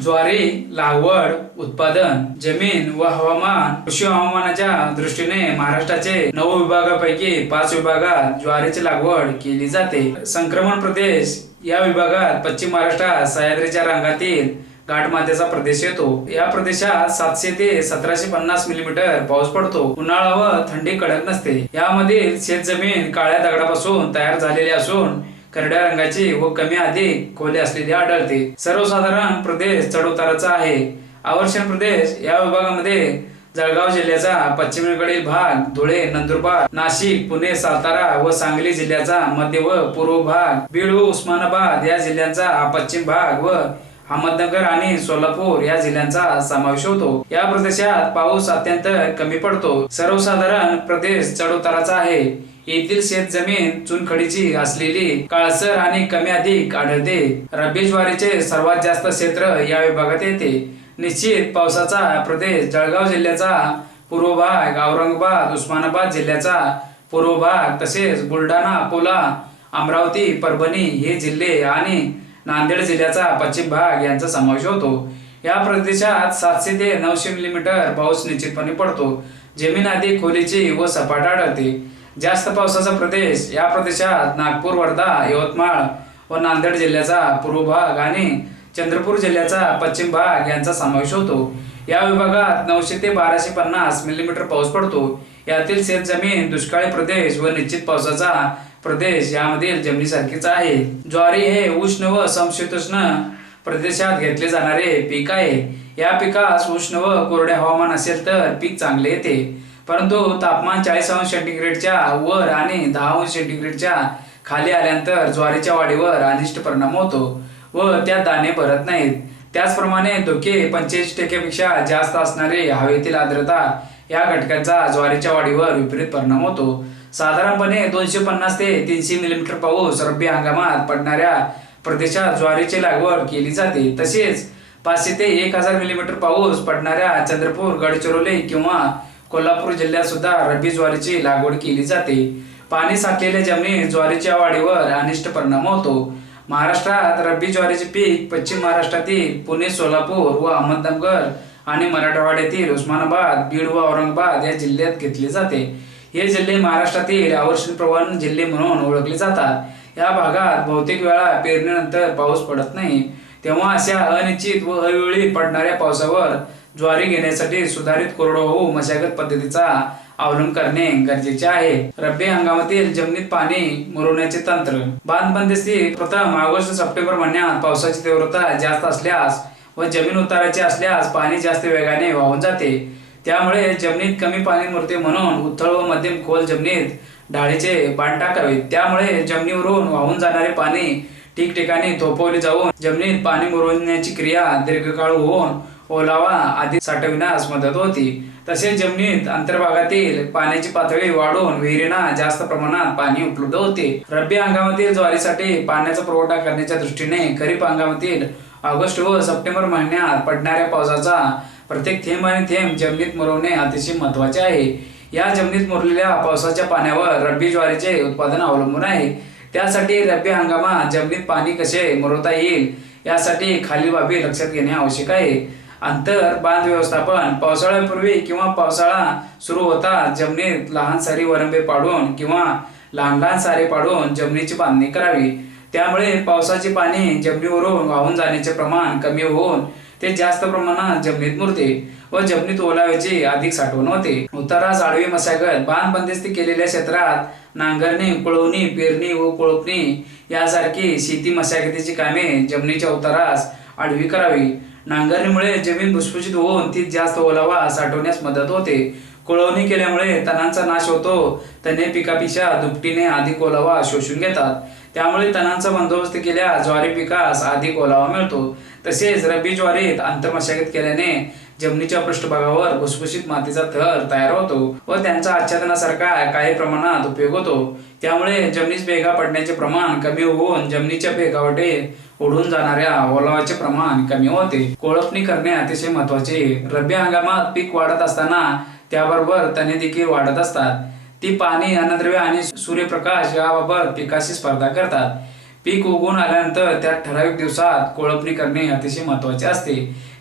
ज्वारी लागवड, उत्पादन, जमीन व हवामान. कृषी हवामानाच्या दृष्टीने महाराष्ट्राचे 9 विभागापैकी 5 विभागात ज्वारीची लागवड केली जाते. संक्रमण प्रदेश या विभागात पश्चिम महाराष्ट्रात सह्याद्रीच्या रांगातील घाटमाथ्याचा प्रदेश येतो. या प्रदेशात 700 ते 1750 मिलीमीटर पाऊस पडतो. उन्हाळा व थंडी कडक नसते. यामधील शेतजमीन काळ्या दगडापासून तयार झालेली असून करड्या रंगाची व कमी अधिक खोली असलेली आढळते. सर्वसाधारण प्रदेश चढउताराचा आहे. आवर्षण प्रदेश या विभागामध्ये जळगाव जिल्ह्याचा पश्चिमेकडील भाग, धुळे, नंदुरबार, नाशिक, पुणे, सातारा व सांगली जिल्ह्याचा मध्य व पूर्व भाग, बीड व उस्मानाबाद या जिल्ह्यांचा पश्चिम भाग व अहमदनगर आणि सोलापूर या जिल्ह्यांचा समावेश होतो. या प्रदेशात पाऊस अत्यंत कमी पडतो. सर्वसाधारण प्रदेश चढउताराचा आहे. येथील शेतजमीन चुनखडीची असलेली काळसर आणि कमी अधिक आढळते. रब्बी ज्वारीचे सर्वात जास्त क्षेत्र या विभागात येते. निश्चित पावसाचा प्रदेश जळगाव जिल्ह्याचा पूर्व भाग, औरंगाबाद, उस्मानाबाद जिल्ह्याचा पूर्व भाग तसेच बुलढाणा, अकोला, अमरावती, परभणी हे जिल्हे आणि नांदेड जिल्ह्याचा पश्चिम भाग यांचा समावेश होतो. या प्रदेशात 700 ते 900 मिलीमीटर पाऊस निश्चितपणे पडतो. जमीन अधिक खोलीची व सपाट आढळते. जास्त पावसाचा प्रदेश या प्रदेशात नागपूर, वर्धा, यवतमाळ व नांदेड जिल्ह्याचा पूर्व भाग आणि चंद्रपूर जिल्ह्याचा पश्चिम भाग यांचा समावेश होतो. या विभागात 900 ते 1250 मिलीमीटर पाऊस पडतो. यातील शेतजमीन दुष्काळी प्रदेश व निश्चित पावसाचा प्रदेश यामधील जमिनीसारखीच आहे. ज्वारी हे उष्ण व समशीतोष्ण प्रदेशात घेतले जाणारे पीक आहे. या पिकास उष्ण व कोरडे हवामान असेल तर पीक चांगले येते, परंतु तापमान 40 अंश सेंटीग्रेडच्या वर आणि 10 अंश सेंटीग्रेडच्या खाली आल्यानंतर ज्वारीच्या वाढीवर अनिष्ट परिणाम होतो व त्यात दाणे भरत नाहीत. त्याचप्रमाणे धोके 85% पेक्षा जास्त असणारी हवेतील आर्द्रता या घटकांचा ज्वारीच्या वाढीवर विपरीत परिणाम होतो. साधारणपणे 250 ते 300 मिलीमीटर पाऊस रब्बी हंगामात पडणाऱ्या प्रदेशात ज्वारीची लागवड केली जाते. तसेच 500 ते 1000 मिलीमीटर पाऊस पडणाऱ्या चंद्रपूर, गडचिरोली किंवा कोल्हापूर जिल्ह्यात सुद्धा रब्बी ज्वारीची लागवड केली जाते. पाणी साठलेल्या जमिनीत ज्वारीच्या वाढीवर अनिष्ट परिणाम होतो. महाराष्ट्रात रब्बी ज्वारीचे पीक पश्चिम महाराष्ट्रातील पुणे, सोलापूर व अहमदनगर आणि मराठवाड्यातील उस्मानाबाद, बीड व औरंगाबाद या जिल्ह्यात घेतले जाते. हे जिल्हे महाराष्ट्रातील आवर्षण प्रवण जिल्हे म्हणून ओळखले जातात. या भागात बहुतेक वेळा पेरणीनंतर पाऊस पडत नाही. तेव्हा अशा अनिश्चित व अवेळी पडणाऱ्या पावसावर ज्वारी घेण्यासाठी सुधारित कोरडवाहू मशागत पद्धतीचा अवलंब करणे गरजेचे आहे. रब्बी हंगामातील जमिनीत पाणी मुरवण्याचे तंत्र. बांध बंदिस्ती. प्रथम ऑगस्ट सप्टेंबर महिन्यात पावसाची तीव्रता जास्त असल्यास व जमीन उताराची असल्यास पाणी जास्त वेगाने वाहून जाते. त्यामुळे जमिनीत कमी पाणी मुरते, म्हणून उथळ व मध्यम खोल जमिनीत ढाळीचे बांध टाकावे. त्यामुळे जमिनीवरून वाहून जाणारे पाणी ठिकठिकाणी थोपवले जाऊन जमिनीत पाणी मुरवण्याची क्रिया दीर्घकाळ होऊन ओलावा आधी साठविण्यास मदत होती. तसेच जमिनीत अंतर्भागातील पाण्याची पातळी वाढून विहिरींना जास्त प्रमाणात पाणी उपलब्ध होते. रब्बी हंगामातील ज्वारीसाठी पाण्याचा पुरवठा करण्याच्या दृष्टीने खरीप हंगामातील ऑगस्ट व सप्टेंबर महिन्यात पडणाऱ्या पावसाचा प्रत्येक थेंब आणि थेंब जमिनीत मुरवणे अतिशय महत्त्वाचे आहे. या जमिनीत मुरलेल्या पावसाच्या पाण्यावर रब्बी ज्वारीचे उत्पादन अवलंबून आहे. त्यासाठी रब्बी हंगामात जमिनीत पाणी कसे मुरवता येईल यासाठी खालील बाबी लक्षात घेणे आवश्यक आहे. अंतर बांध व्यवस्थापन. पावसाळ्यापूर्वी किंवा पावसाळा सुरू होता जमिनीत लहान सारी वरंबे पाडून किंवा लहान लहान सारे पाडून जमिनीची बांधणी करावी. त्यामुळे पावसाचे पाणी जमिनीवरून वाहून जाण्याचे प्रमाण कमी होऊन ते जास्त प्रमाणात जमिनीत मुरते व जमिनीत ओलाव्याची अधिक साठवण होते. उतारास आडवी मशागत. बांध बंदिस्ती केलेल्या क्षेत्रात नांगरणी, कुळवणी, पेरणी व कोळपणी यासारखी शेती मशागतीची कामे जमिनीच्या उतारास आडवी करावी. नांगरणीमुळे जमीन भुसभुशीत होऊन ती जास्त ओलावा साठवण्यास मदत होते. कुळवणी केल्यामुळे तणांचा नाश होतो. तणे पिकापेक्षा दुपटीने अधिक ओलावा शोषून घेतात. त्यामुळे तणांचा बंदोबस्त केल्यास ज्वारी पिकास अधिक ओलावा मिळतो. तसेच रब्बी ज्वारीत आंतरमशागत केल्याने जमिनीच्या पृष्ठभागावर भुसभुशीत मातीचा थर तयार होतो व त्यांचा आच्छादनासारखा काही प्रमाणात उपयोग होतो. त्यामुळे जमिनीत भेगा पडण्याचे प्रमाण कमी होऊन जमिनीच्या भेगावटे उडून जाणाऱ्या ओलावाचे प्रमाण कमी होते. कोळपणी करणे अतिशय महत्त्वाचे. रब्बी हंगामात पीक वाढत असताना त्याबरोबर तणे देखील वाढत असतात. ती पाणी, अन्नद्रव्य आणि सूर्यप्रकाश याबाबत पिकाशी स्पर्धा करतात. पीक उगवून आल्यानंतर त्यात ठराविक दिवसात कोळपणी करणे अतिशय महत्वाचे असते।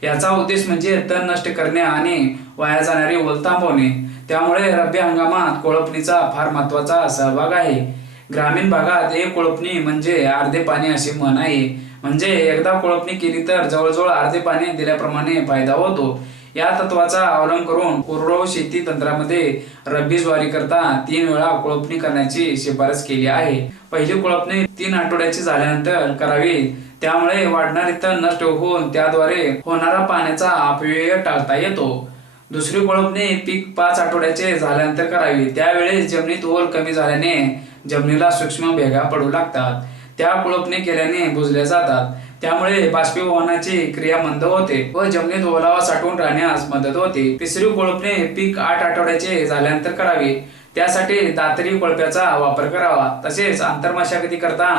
याचा उद्देश म्हणजे तण नष्ट करणे आणि वाया जाणारी ओल थांबवणे। त्यामुळे रब्बी हंगामात कोळपणीचा फार महत्वाचा सहभाग आहे। ग्रामीण भागात एक कोळपणी म्हणजे अर्धे पाणी अशी म्हण आहे। म्हणजे एकदा कोळपणी केली तर जवळजवळ अर्धे पाणी दिल्याप्रमाणे फायदा होतो। या तत्वाचा अवलंब करून कोरडवाहू शेती तंत्रामध्ये रब्बी ज्वारी करता 3 वेळा कोळपणी करण्याची शिफारस केली आहे। पहिली कोळपणी 3 आठवड्याची झाल्यानंतर करावी, त्यामुळे वाढणारे तण नष्ट होऊन त्याद्वारे होणारा पाण्याचा अपव्यय टाळता येतो। दुसरी कोळपणी पीक 5 आठवड्याचे झाल्यानंतर करावी, त्यावेळेस जमिनीत ओल कमी झाल्याने जमिनीला सूक्ष्म भेगा पडू लागतात। त्या कोळपणी केल्याने बुजल्या जातात, त्यामुळे बाष्पीभवनाची क्रिया मंद होते व जमिनीत ओलावा साठवून राहण्यास मदत होते। तिसरी कोळपणी पीक 8 आठवड्याचे झाल्यानंतर करावी, त्यासाठी दातरी कोळप्याचा वापर करावा। तसेच आंतरमशागती करता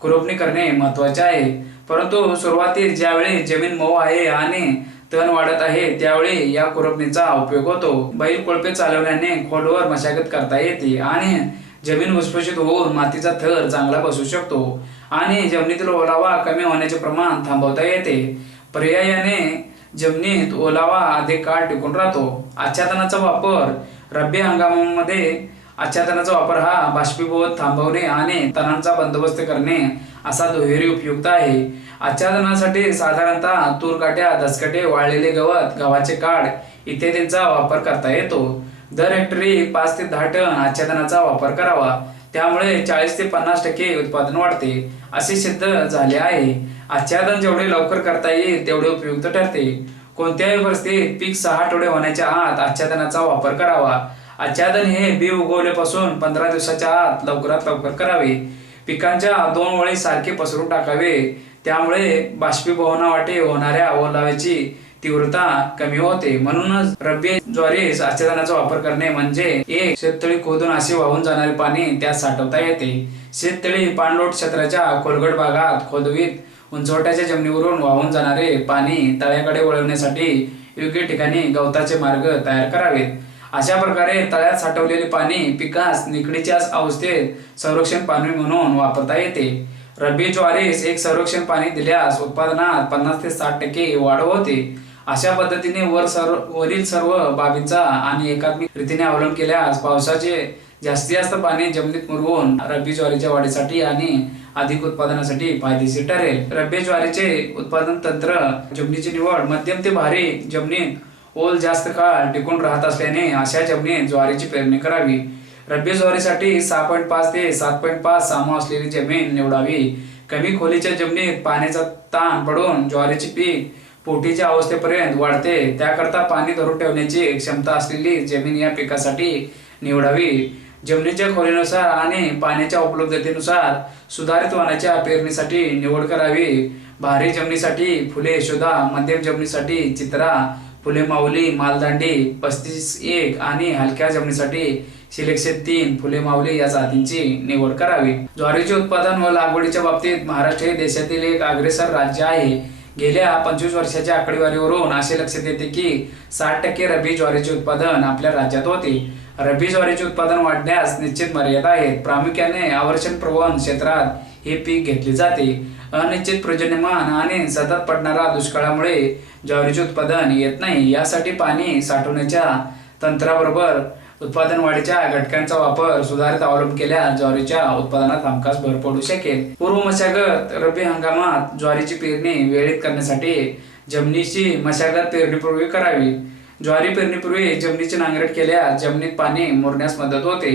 खुरपणी करणे महत्वाचे आहे, परंतु सुरुवातीस ज्यावेळी जमीन मऊ आहे आणि तण वाढत आहे त्यावेळी या खुरपणीचा उपयोग होतो। बैल कोळपे चालवल्याने खोलवर मशागत करता येते आणि जमीन भुसभुशीत होऊन मातीचा थर चांगला बसू शकतो आणि जमिनीतील ओलावा कमी होण्याचे प्रमाण थांबवता येते। पर्यायाने जमिनीत ओलावा अधिक काळ टिकून राहतो। आच्छादनाचा वापर रब्बी हंगामामध्ये आच्छादनाचा वापर हा बाष्पीभवन थांबवणे आणि तणांचा बंदोबस्त करणे असा दुहेरी उपयुक्त आहे। आच्छादनासाठी साधारणतः तूरकाट्या, दसकटे, वाळलेले गवत, गव्हाचे काड इत्यादींचा वापर करता येतो। दर हेक्टरी 5 ते 10 टन आच्छादनाचा वापर करावा, त्यामुळे 40 ते 50% उत्पादन वाढते असे सिद्ध झाले आहे। आच्छादन जेवढे लवकर करता येईल तेवढे उपयुक्त ठरते। कोणत्याही परिस्थितीत पीक 6 आठवडे होण्याच्या आत आच्छादनाचा वापर करावा। आच्छादन हे बी उगवल्यापासून 15 दिवसाच्या आत लवकरात लवकर करावे। पिकांच्या 2 ओळी सारखे पसरून टाकावे, त्यामुळे बाष्पीभवनावाटे होणाऱ्या ओलाव्याची तीव्रता कमी होते। म्हणूनच रब्बी ज्वारीस आच्छादनाचा वापर करणे म्हणजे एक शेततळी खोदून असे वाहून जाणारे पाणी त्यात साठवता येते। शेततळी पाणलोट क्षेत्राच्या खोलगट भागात खोदवीत उंचवट्याच्या जमिनीवरून वाहून जाणारे पाणी तळ्याकडे वळवण्यासाठी योग्य ठिकाणी गवताचे मार्ग तयार करावेत। अशा प्रकारे तळ्यात साठवलेले पाणी पिकास निकडीच्या अवस्थेत संरक्षण पाणी म्हणून वापरता येते। रब्बी ज्वारीस एक संरक्षण पाणी दिल्यास उत्पादनात 50 ते 60% वाढ होते। अशा पद्धतीने वरील सर्व बाबींचा आणि एकात्मिक रीतीने अवलंब केल्यास पावसाचे जास्तीत जास्त पाणी जमिनीत मुरवून रब्बी ज्वारीच्या वाढीसाठी आणि अधिक उत्पादनासाठी फायदेशीर ठरेल। रब्बी ज्वारीचे उत्पादन तंत्र: जमिनीची निवड मध्यम ते भारी जमिनीत ओल जास्त काळ टिकून राहत असल्याने अशा जमिनीत ज्वारीची पेरणी करावी। रब्बी ज्वारीसाठी 6.5 ते 7.5 सामो असलेली जमीन निवडावी। कमी खोलीच्या जमिनीत पाण्याचा ताण पडून ज्वारीचे पीक पोटीच्या अवस्थेपर्यंत वाढते, त्याकरता पाणी धरून ठेवण्याची क्षमता असलेली जमीन या पिकासाठी निवडावी। जमिनीच्या खोलीनुसार आणि पाण्याच्या उपलब्धतेनुसार सुधारित वाणाच्या पेरणीसाठी निवड करावी। भारी जमिनीसाठी फुले यशोदा, मध्यम जमिनीसाठी चित्रा, फुले माऊली, मालदांडी 35-1 आणि हलक्या जमिनीसाठी सिलेक्शन 3 फुले माऊली या जातींची निवड करावी। ज्वारीचे उत्पादन व लागवडीच्या बाबतीत महाराष्ट्र हे देशातील एक अग्रेसर राज्य आहे। गेल्या 25 वर्षाच्या आकडेवारीवरून असे लक्षात येते की 60% रब्बी ज्वारीचे उत्पादन आपल्या राज्यात होते। रब्बी ज्वारीचे उत्पादन वाढण्यास निश्चित मर्यादा आहेत। प्रामुख्याने आवर्षण प्रवण क्षेत्रात हे पीक घेतले जाते। अनिश्चित पर्जन्यमान आणि सतत पडणारा दुष्काळामुळे ज्वारीचे उत्पादन येत नाही। यासाठी पाणी साठवण्याच्या तंत्राबरोबर उत्पादन वाढीच्या घटकांचा वापर सुधारित अवलंब केल्यास ज्वारीच्या उत्पादनात हमखास भर पडू शकेल। पूर्व मशागत: रब्बी हंगामात ज्वारीची पेरणी वेळेत करण्यासाठी जमिनीची मशागत पेरणीपूर्वी करावी। ज्वारी पेरणीपूर्वी जमिनीची नांगरट केल्यास जमिनीत पाणी मुरण्यास मदत होते,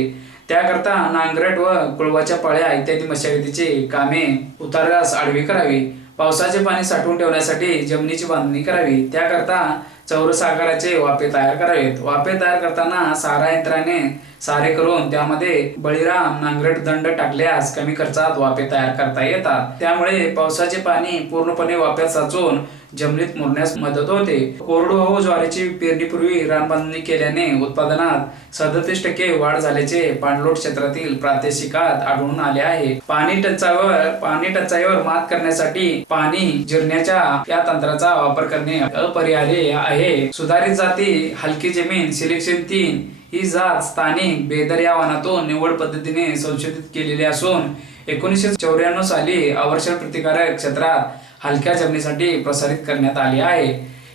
त्याकरता नांगरट व कुळवाच्या पाळ्या इत्यादी मशागतीची कामे उतारास आडवी करावी। पावसाचे पाणी साठवून ठेवण्यासाठी जमिनीची बांधणी करावी, त्याकरता चौरस आकाराचे वाफे तयार करावेत। वाफे तयार करताना सारा यंत्राने सारे करून त्यामध्ये बळीराम नांगरट दंड टाकल्यास कमी खर्चात वाफे तयार करता येतात। त्यामुळे पावसाचे पाणी पूर्णपणे वाफ्यात साचून जमिनीत मुरण्यास मदत होते। कोरडवाहू ज्वारीची पेरणीपूर्वी रान बांधणी केल्याने उत्पादनात 37% वाढ झाल्याचे पाणलोट क्षेत्रातील प्रात्यक्षिकात आढळून आले आहे। पाणी टंचाईवर मात करण्यासाठी पाणी जिरण्याच्या या तंत्राचा वापर करणे अपरिहार्य आहे। सुधारित जाती: हलकी जमीन सिलेक्शन 3 ही जात स्थानिक बेदर या वाहनातून निवड पद्धतीने संशोधित केलेली असून 1994 साली आवर्षण प्रतिकारक क्षेत्रात हलक्या जमिनीसाठी प्रसारित करण्यात आली आहे।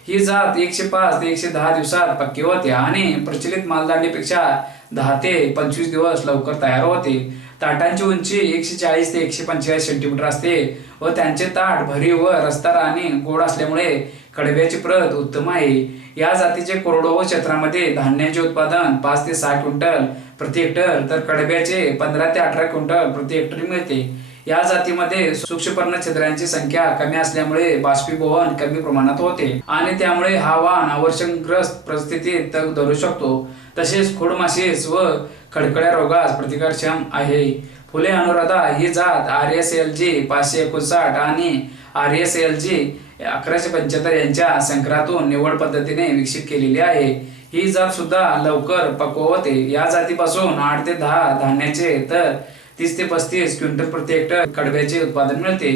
ही जात 105 ते 110 दिवसात पक्की होते आणि प्रचलित मालदांडीपेक्षा 10 ते 25 दिवस लवकर तयार होते। ताटांची उंची 140 ते 145 सेंटीमीटर असते व त्यांचे ताट भरीव व रसदार आणि गोड असल्यामुळे कडब्याची प्रत उत्तम आहे। या जातीचे कोरडवाहू क्षेत्रामध्ये धान्याचे उत्पादन 5 ते 6 क्विंटल प्रति हेक्टर तर कडब्याचे 15 ते 18 क्विंटल प्रति हेक्टर मिळते। या जातीमध्ये सूक्ष्मपर्णी छिद्रांची संख्या कमी असल्यामुळे बाष्पीभवन कमी प्रमाणात होते आणि त्यामुळे हा वाण आवर्षणग्रस्त परिस्थितीत तग धरू शकतो। तसेच खोडमाशीस व खडखड्या रोगास प्रतिकारक्षम आहे। फुले अनुराधा ही जात RSLG 559 आणि RSLG 1175 यांच्या संकरातून निवड पद्धतीने विकसित केलेली आहे। ही जात सुद्धा लवकर पक्व होते। या जातीपासून 8 ते 10 धान्याचे तर 30 ते 35 क्विंटल प्रति हेक्टर कडब्याचे उत्पादन मिळते।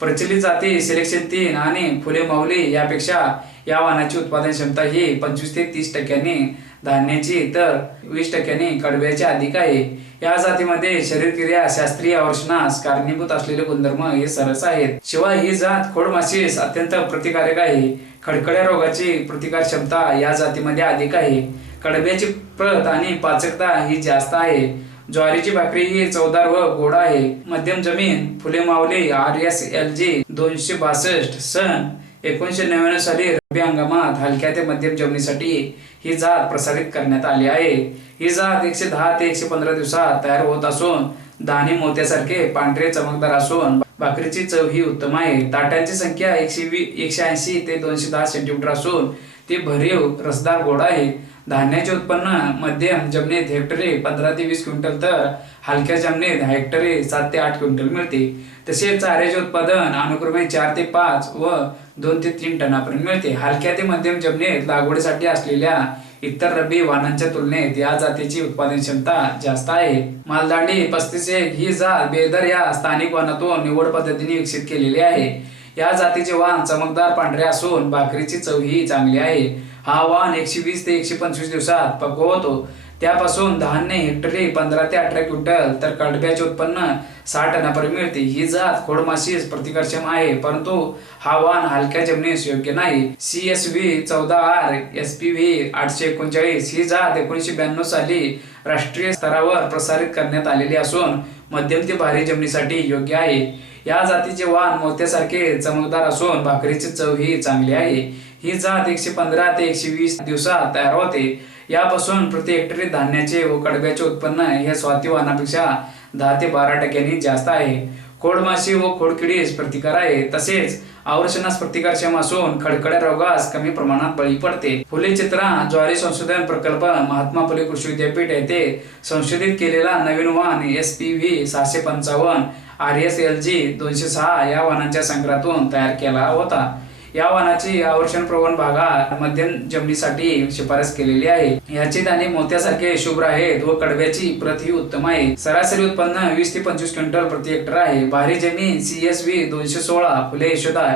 प्रचलित जाती सिलेक्शन 3 आणि फुले माऊली यापेक्षा या वाणाची उत्पादन क्षमता ही 25 ते 30% धान्याची तर 20% कडब्याची अधिक आहे। या जातीमध्ये शरीरक्रिया शास्त्रीय आवर्षणास कारणीभूत असलेले गुणधर्म हे सरस आहेत। शिवाय ही जात खोडमाशीस अत्यंत प्रतिकारक आहे। खडखड्या रोगाची प्रतिकार क्षमता या जातीमध्ये अधिक आहे। कडब्याची प्रत आणि पाचकता ही जास्त आहे। ज्वारीची भाकरी ही चवदार व गोड आहे। मध्यम जमीन फुले माऊली RSLG 262 सन 1999 साली रब्बी हंगामात हलक्या ते मध्यम जमिनीसाठी ही जात प्रसारित करण्यात आली आहे। ही जात 110 ते 115 दिवसात तयार होत असून दाणे मोत्यासारखे पांढरे चमकदार असून भाकरीची चव ही उत्तम आहे। ताटांची संख्या 180 ते 210 सेंटीमीटर असून ती भरीव रसदार गोड आहे। धान्याचे उत्पन्न मध्यम जमिनीत हेक्टरी 15 ते 20 क्विंटल तर हलक्या जमिनीत हेक्टरी 7 ते 8 क्विंटल मिळते। तसेच चाऱ्याचे उत्पादन अनुक्रमे 4 ते 5 व 2 ते 3 टनापर्यंत मिळते। हलक्या ते मध्यम जमिनीत लागवडीसाठी असलेल्या इतर रब्बी वाणांच्या तुलनेत या जातीची उत्पादन क्षमता जास्त आहे। मालदांडी 35 ही जात बेदर या स्थानिक वाणातून निवड पद्धतीने विकसित केलेली आहे। या जातीचे वाण चमकदार पांढरे असून भाकरीची चव ही चांगली आहे। हा वाण 120 ते 125 दिवसात पक्व होतो। त्यापासून धान्य हेक्टरी 15 ते 18 क्विंटल तर कडब्याचे उत्पन्न 60 टनापर्यंत मिळते। ही जात खोडमाशीस प्रतिकारक्षम आहे परंतु हा वाण हलक्या जमिनीस योग्य नाही। CSV 14R SPV 839 ही जात 1992 साली राष्ट्रीय स्तरावर प्रसारित करण्यात आलेली असून मध्यम ते भारी जमिनीसाठी योग्य आहे। या जातीचे वाण मोत्यासारखे चमकदार असून भाकरीची चव ही चांगली आहे। ही जात 115 ते 120 दिवसात तयार होते। यापासून प्रति हेक्टरी धान्याचे व कडब्याचे उत्पन्न हे स्वाती वाणापेक्षा 10 ते 12% जास्त आहे। खोडमाशी व खोडकिडीस प्रतिकार आहे। तसेच आवर्षणास प्रतिकारक्षम असून खडखड्या रोगास कमी प्रमाणात बळी पडते। फुले चित्रा ज्वारी संशोधन प्रकल्प महात्मा फुले कृषी विद्यापीठ येथे संशोधित केलेला नवीन वाण SPV 655 RSLG 206 या वाणांच्या संकरातून तयार केला होता। या वाणाची आवर्षण प्रवण भागात मध्यम जमिनीसाठी शिफारस केलेली आहे। याचे दाणे मोत्यासारखे शुभ्र आहेत व कडब्याची प्रत ही उत्तम आहे। सरासरी उत्पन्न 20 ते 25 क्विंटल प्रति हेक्टर आहे। भारी जमीन CSV 216 फुले यशोदा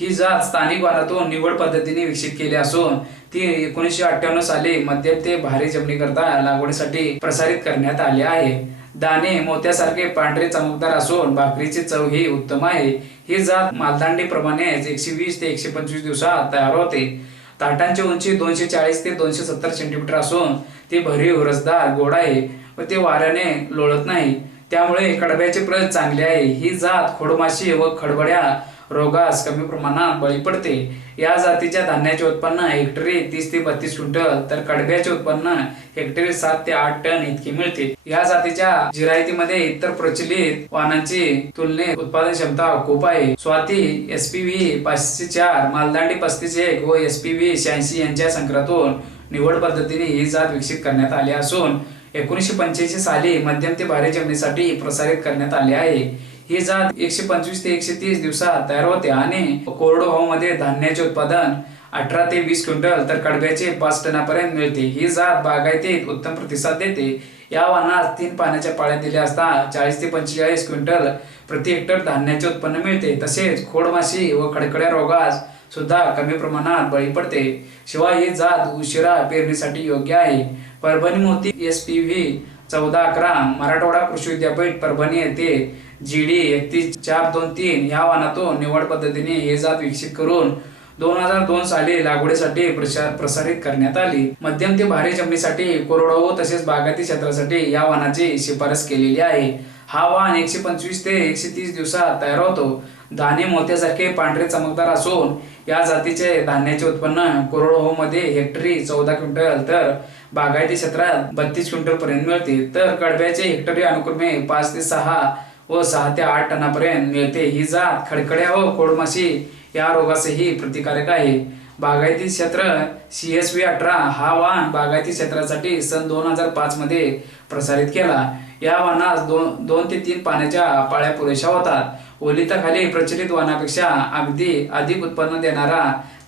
ही जात स्थानिक वाणातून निवड पद्धतीने विकसित केली असून ती 1998 साली मध्यम ते भारी जमिनीकरता लागवडीसाठी प्रसारित करण्यात आली आहे। दाणे मोत्यासारखे पांढरे चमकदार असून भाकरीची चव ही उत्तम आहे। ही जात मालदांडी प्रमाणेच 120 ते 125 दिवसात तयार होते। ताटांची उंची 240 ते 270 सेंटीमीटर असून ती भरीव रसदार गोड आहे व ते वाऱ्याने लोळत नाही। त्यामुळे कडब्याची प्रत चांगली आहे। ही जात खोडमाशी व खडबड्या रोगास कमी प्रमाणात बळी पडते। या जातीच्या धान्याचे उत्पन्न हेक्टरी 30 ते 32 क्विंटल तर कडब्याचे उत्पन्न हेक्टरी 7 ते 8 टन इतके मिळते। या जातीच्या जिरायतीमध्ये इतर प्रचलित वाणांची तुलनेत उत्पादन क्षमता खूप आहे। स्वाती SPV 504 मालदांडी 35 व SPV 86 यांच्या संकरातून निवड पद्धतीने ही जात विकसित करण्यात आली असून 1985 साली मध्यम ते भारी जमिनीसाठी प्रसारित करण्यात आली आहे। ही जात 125 ते 130 दिवसात तयार होते आणि कोरडवाहूमध्ये धान्याचे उत्पादन 18 ते 20 क्विंटल तर कडब्याचे 5 टनापर्यंत मिळते। ही जात बागायतीत उत्तम प्रतिसाद देते। या वाणास 3 पाण्याच्या पाळ्या दिल्या असता 40 ते 45 क्विंटल प्रति हेक्टर धान्याचे उत्पन्न मिळते। तसेच खोडमाशी व खडखड्या रोगास सुद्धा कमी प्रमाणात बळी पडते। शिवाय ही जात उशिरा पेरणीसाठी योग्य आहे परभणी मोती SPV 1411 मराठवाडा कृषी विद्यापीठ परभणी येथे GD 31423 या वाहनातून निवड पद्धतीने ही जात विकसित करून 2002 साली लागवडीसाठी प्रसारित करण्यात आली. मध्यम ते भारी जमिनीसाठी कोरडवाहू तसेच बागायती क्षेत्रासाठी या वाहनाची शिफारस केलेली आहे. हा वाहन 125 ते 130 दिवसात तयार होतो. दाणे मोत्यासारखे पांढरे चमकदार असून या जातीचे धान्याचे उत्पन्न कोरडवाहू मध्ये हेक्टरी 14 क्विंटल तर बागायती क्षेत्रात 32 क्विंटल पर्यंत मिळते. तर कडब्याचे हेक्टरी अनुक्रमे 5 ते 6 व 6 ते 8 टनापर्यंत मिळते. ही जात खडखड्या व खोडमाशी या रोगासही प्रतिकारक आहे. बागायती क्षेत्र CSV 18 हा वाहन बागायती क्षेत्रासाठी सन 2005 मध्ये प्रसारित केला. या वाहनास 2 ते 3 पाण्याच्या पाळ्या पुरेशा होतात. ओलिताखाली प्रचलित वाहनापेक्षा अगदी अधिक उत्पन्न देणारा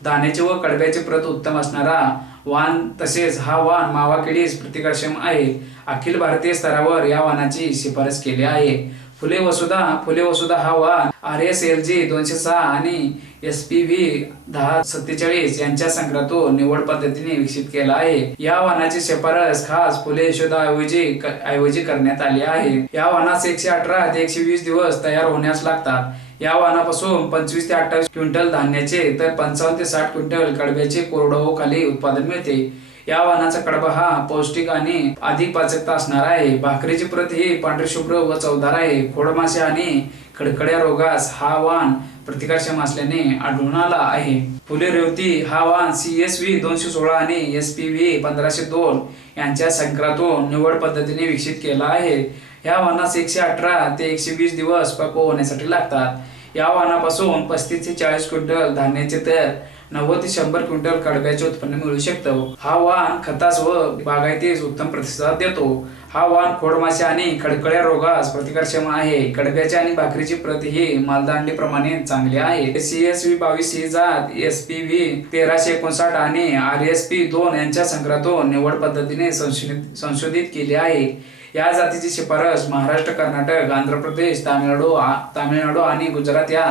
दाण्याचे व कडब्याचे प्रत उत्तम असणारा वाहन तसेच हा वाहन मावा किडीस प्रतिकारक्षम आहे. अखिल भारतीय स्तरावर या वाहनाची शिफारस केली आहे. फुले वसुधा हा वाहन RSLG 206 आणि SPV 1047 यांच्या संग्रहातून निवड पद्धतीने विकसित केला आहे. या वाहनाची शिफारस खास फुले यशोदा ऐवजी करण्यात आली आहे. या वाहनास 118 ते 120 दिवस तयार होण्यास लागतात. या वाहनापासून 25 ते 28 क्विंटल धान्याचे तर 55 ते 60 क्विंटल कडब्याचे कोरडवाहू खाली उत्पादन मिळते. या वाहनाचा कडबा हा पौष्टिक आणि अधिक पाचकता असणार आहे. भाकरीची प्रत ही पांढरी शुभ्र व चवदार आहे. खोडमासे आणि खडखड्या रोगास हा वाहन प्रतिकारक्षम असल्याने आढळून आला आहे. फुले रेवती हा वाहन CSV 216 आणि SPV 1502 यांच्या संकरातून निवड पद्धतीने विकसित केला आहे. या वाहनास 118 ते 120 दिवस पक्व होण्यासाठी लागतात. या वाहनापासून 35 ते 40 क्विंटल धान्याचे तर 90 ते 100 क्विंटल कडब्याचे उत्पन्न मिळू शकतं. हा वाहन खतास व बागायतीस उत्तम प्रतिसाद देतो. हा वाहन खोडमासे आणि खडखड्या रोगास प्रतिकारक्षम आहे. कडब्याची आणि भाकरीची प्रत ही मालदांडी प्रमाणे चांगली आहे. CSV 22 ही जात SPV 1359 आणि RSP 2 यांच्या संकरातून निवड पद्धतीने संशोधित केली आहे. या जातीची शिफारस महाराष्ट्र, कर्नाटक, आंध्र प्रदेश, तामिळनाडू आणि गुजरात या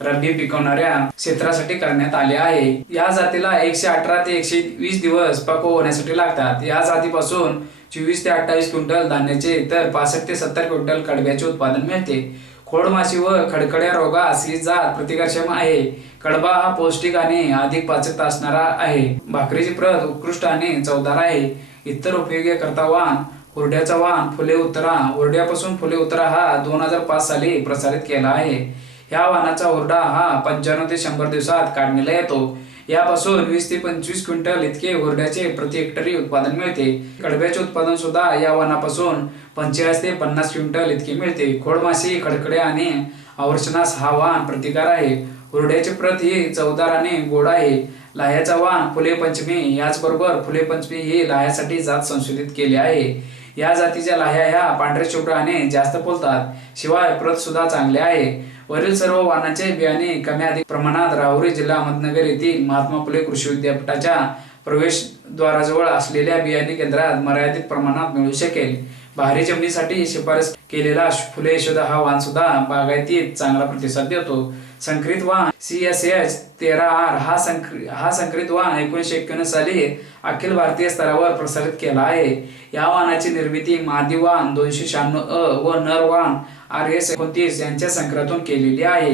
रब्बी पिकवणाऱ्या क्षेत्रासाठी करण्यात आले आहे. या जातीला 118 ते 120 दिवस पक्व होण्यासाठी लागतात. या जातीपासून 24 ते 28 क्विंटल धान्याचे तर 65 ते 70 क्विंटल कडब्याचे उत्पादन मिळते. खोडमाशी व खडखड्या रोगास ही जात प्रतिकारक्षम आहे. कडबा हा पौष्टिक आणि अधिक पाचकता असणारा आहे. भाकरीची प्रत उत्कृष्ट आणि चवदार आहे. इतर उपयोगी करता वाहन हुरड्याचा वाहन फुले उतरा हुरड्यापासून फुले उतरा हा 2005 साली प्रसारित केला आहे. या वाहनाचा हुरडा हा 95 ते 100 दिवसात काढण्याला येतो. यापासून 20 ते 25 क्विंटल इतके हुरड्याचे प्रति हेक्टरी उत्पादन मिळते. कडब्याचे उत्पादन सुद्धा या वाहनापासून 45 ते 50 क्विंटल इतके मिळते. खोडमाशी खडखड्या आणि अवर्षणास हा वाहन प्रतिकार आहे. हुरड्याची प्रत ही चवदार आणि गोड आहे. लाह्याचा वाहन फुले पंचमी याचबरोबर फुले पंचमी ही लाह्यासाठी जात संशोधित केली आहे. या जातीच्या लाह्या ह्या पांढऱ्या शुभ्र आणि जास्त फुलतात. शिवाय प्रत सुद्धा चांगले आहे. वरील सर्व वाहनाचे बियाणे कमी अधिक प्रमाणात राहुरी जिल्हा अहमदनगर येथील महात्मा फुले कृषी विद्यापीठाच्या प्रवेशद्वाराजवळ असलेल्या बियाणे केंद्रात मर्यादित प्रमाणात मिळू शकेल. भारी जमिनीसाठी शिफारस केलेला फुले यशोदा हा वाहन सुद्धा बागायतीत चांगला प्रतिसाद देतो. संकरित वाहन CSH 13R हा संकरित वाहन 1991 साली अखिल भारतीय स्तरावर प्रसारित केला आहे. या वाहनाची निर्मिती मादी वाहन 296 व नर वाहन RS29 यांच्या संकरातून केलेली आहे.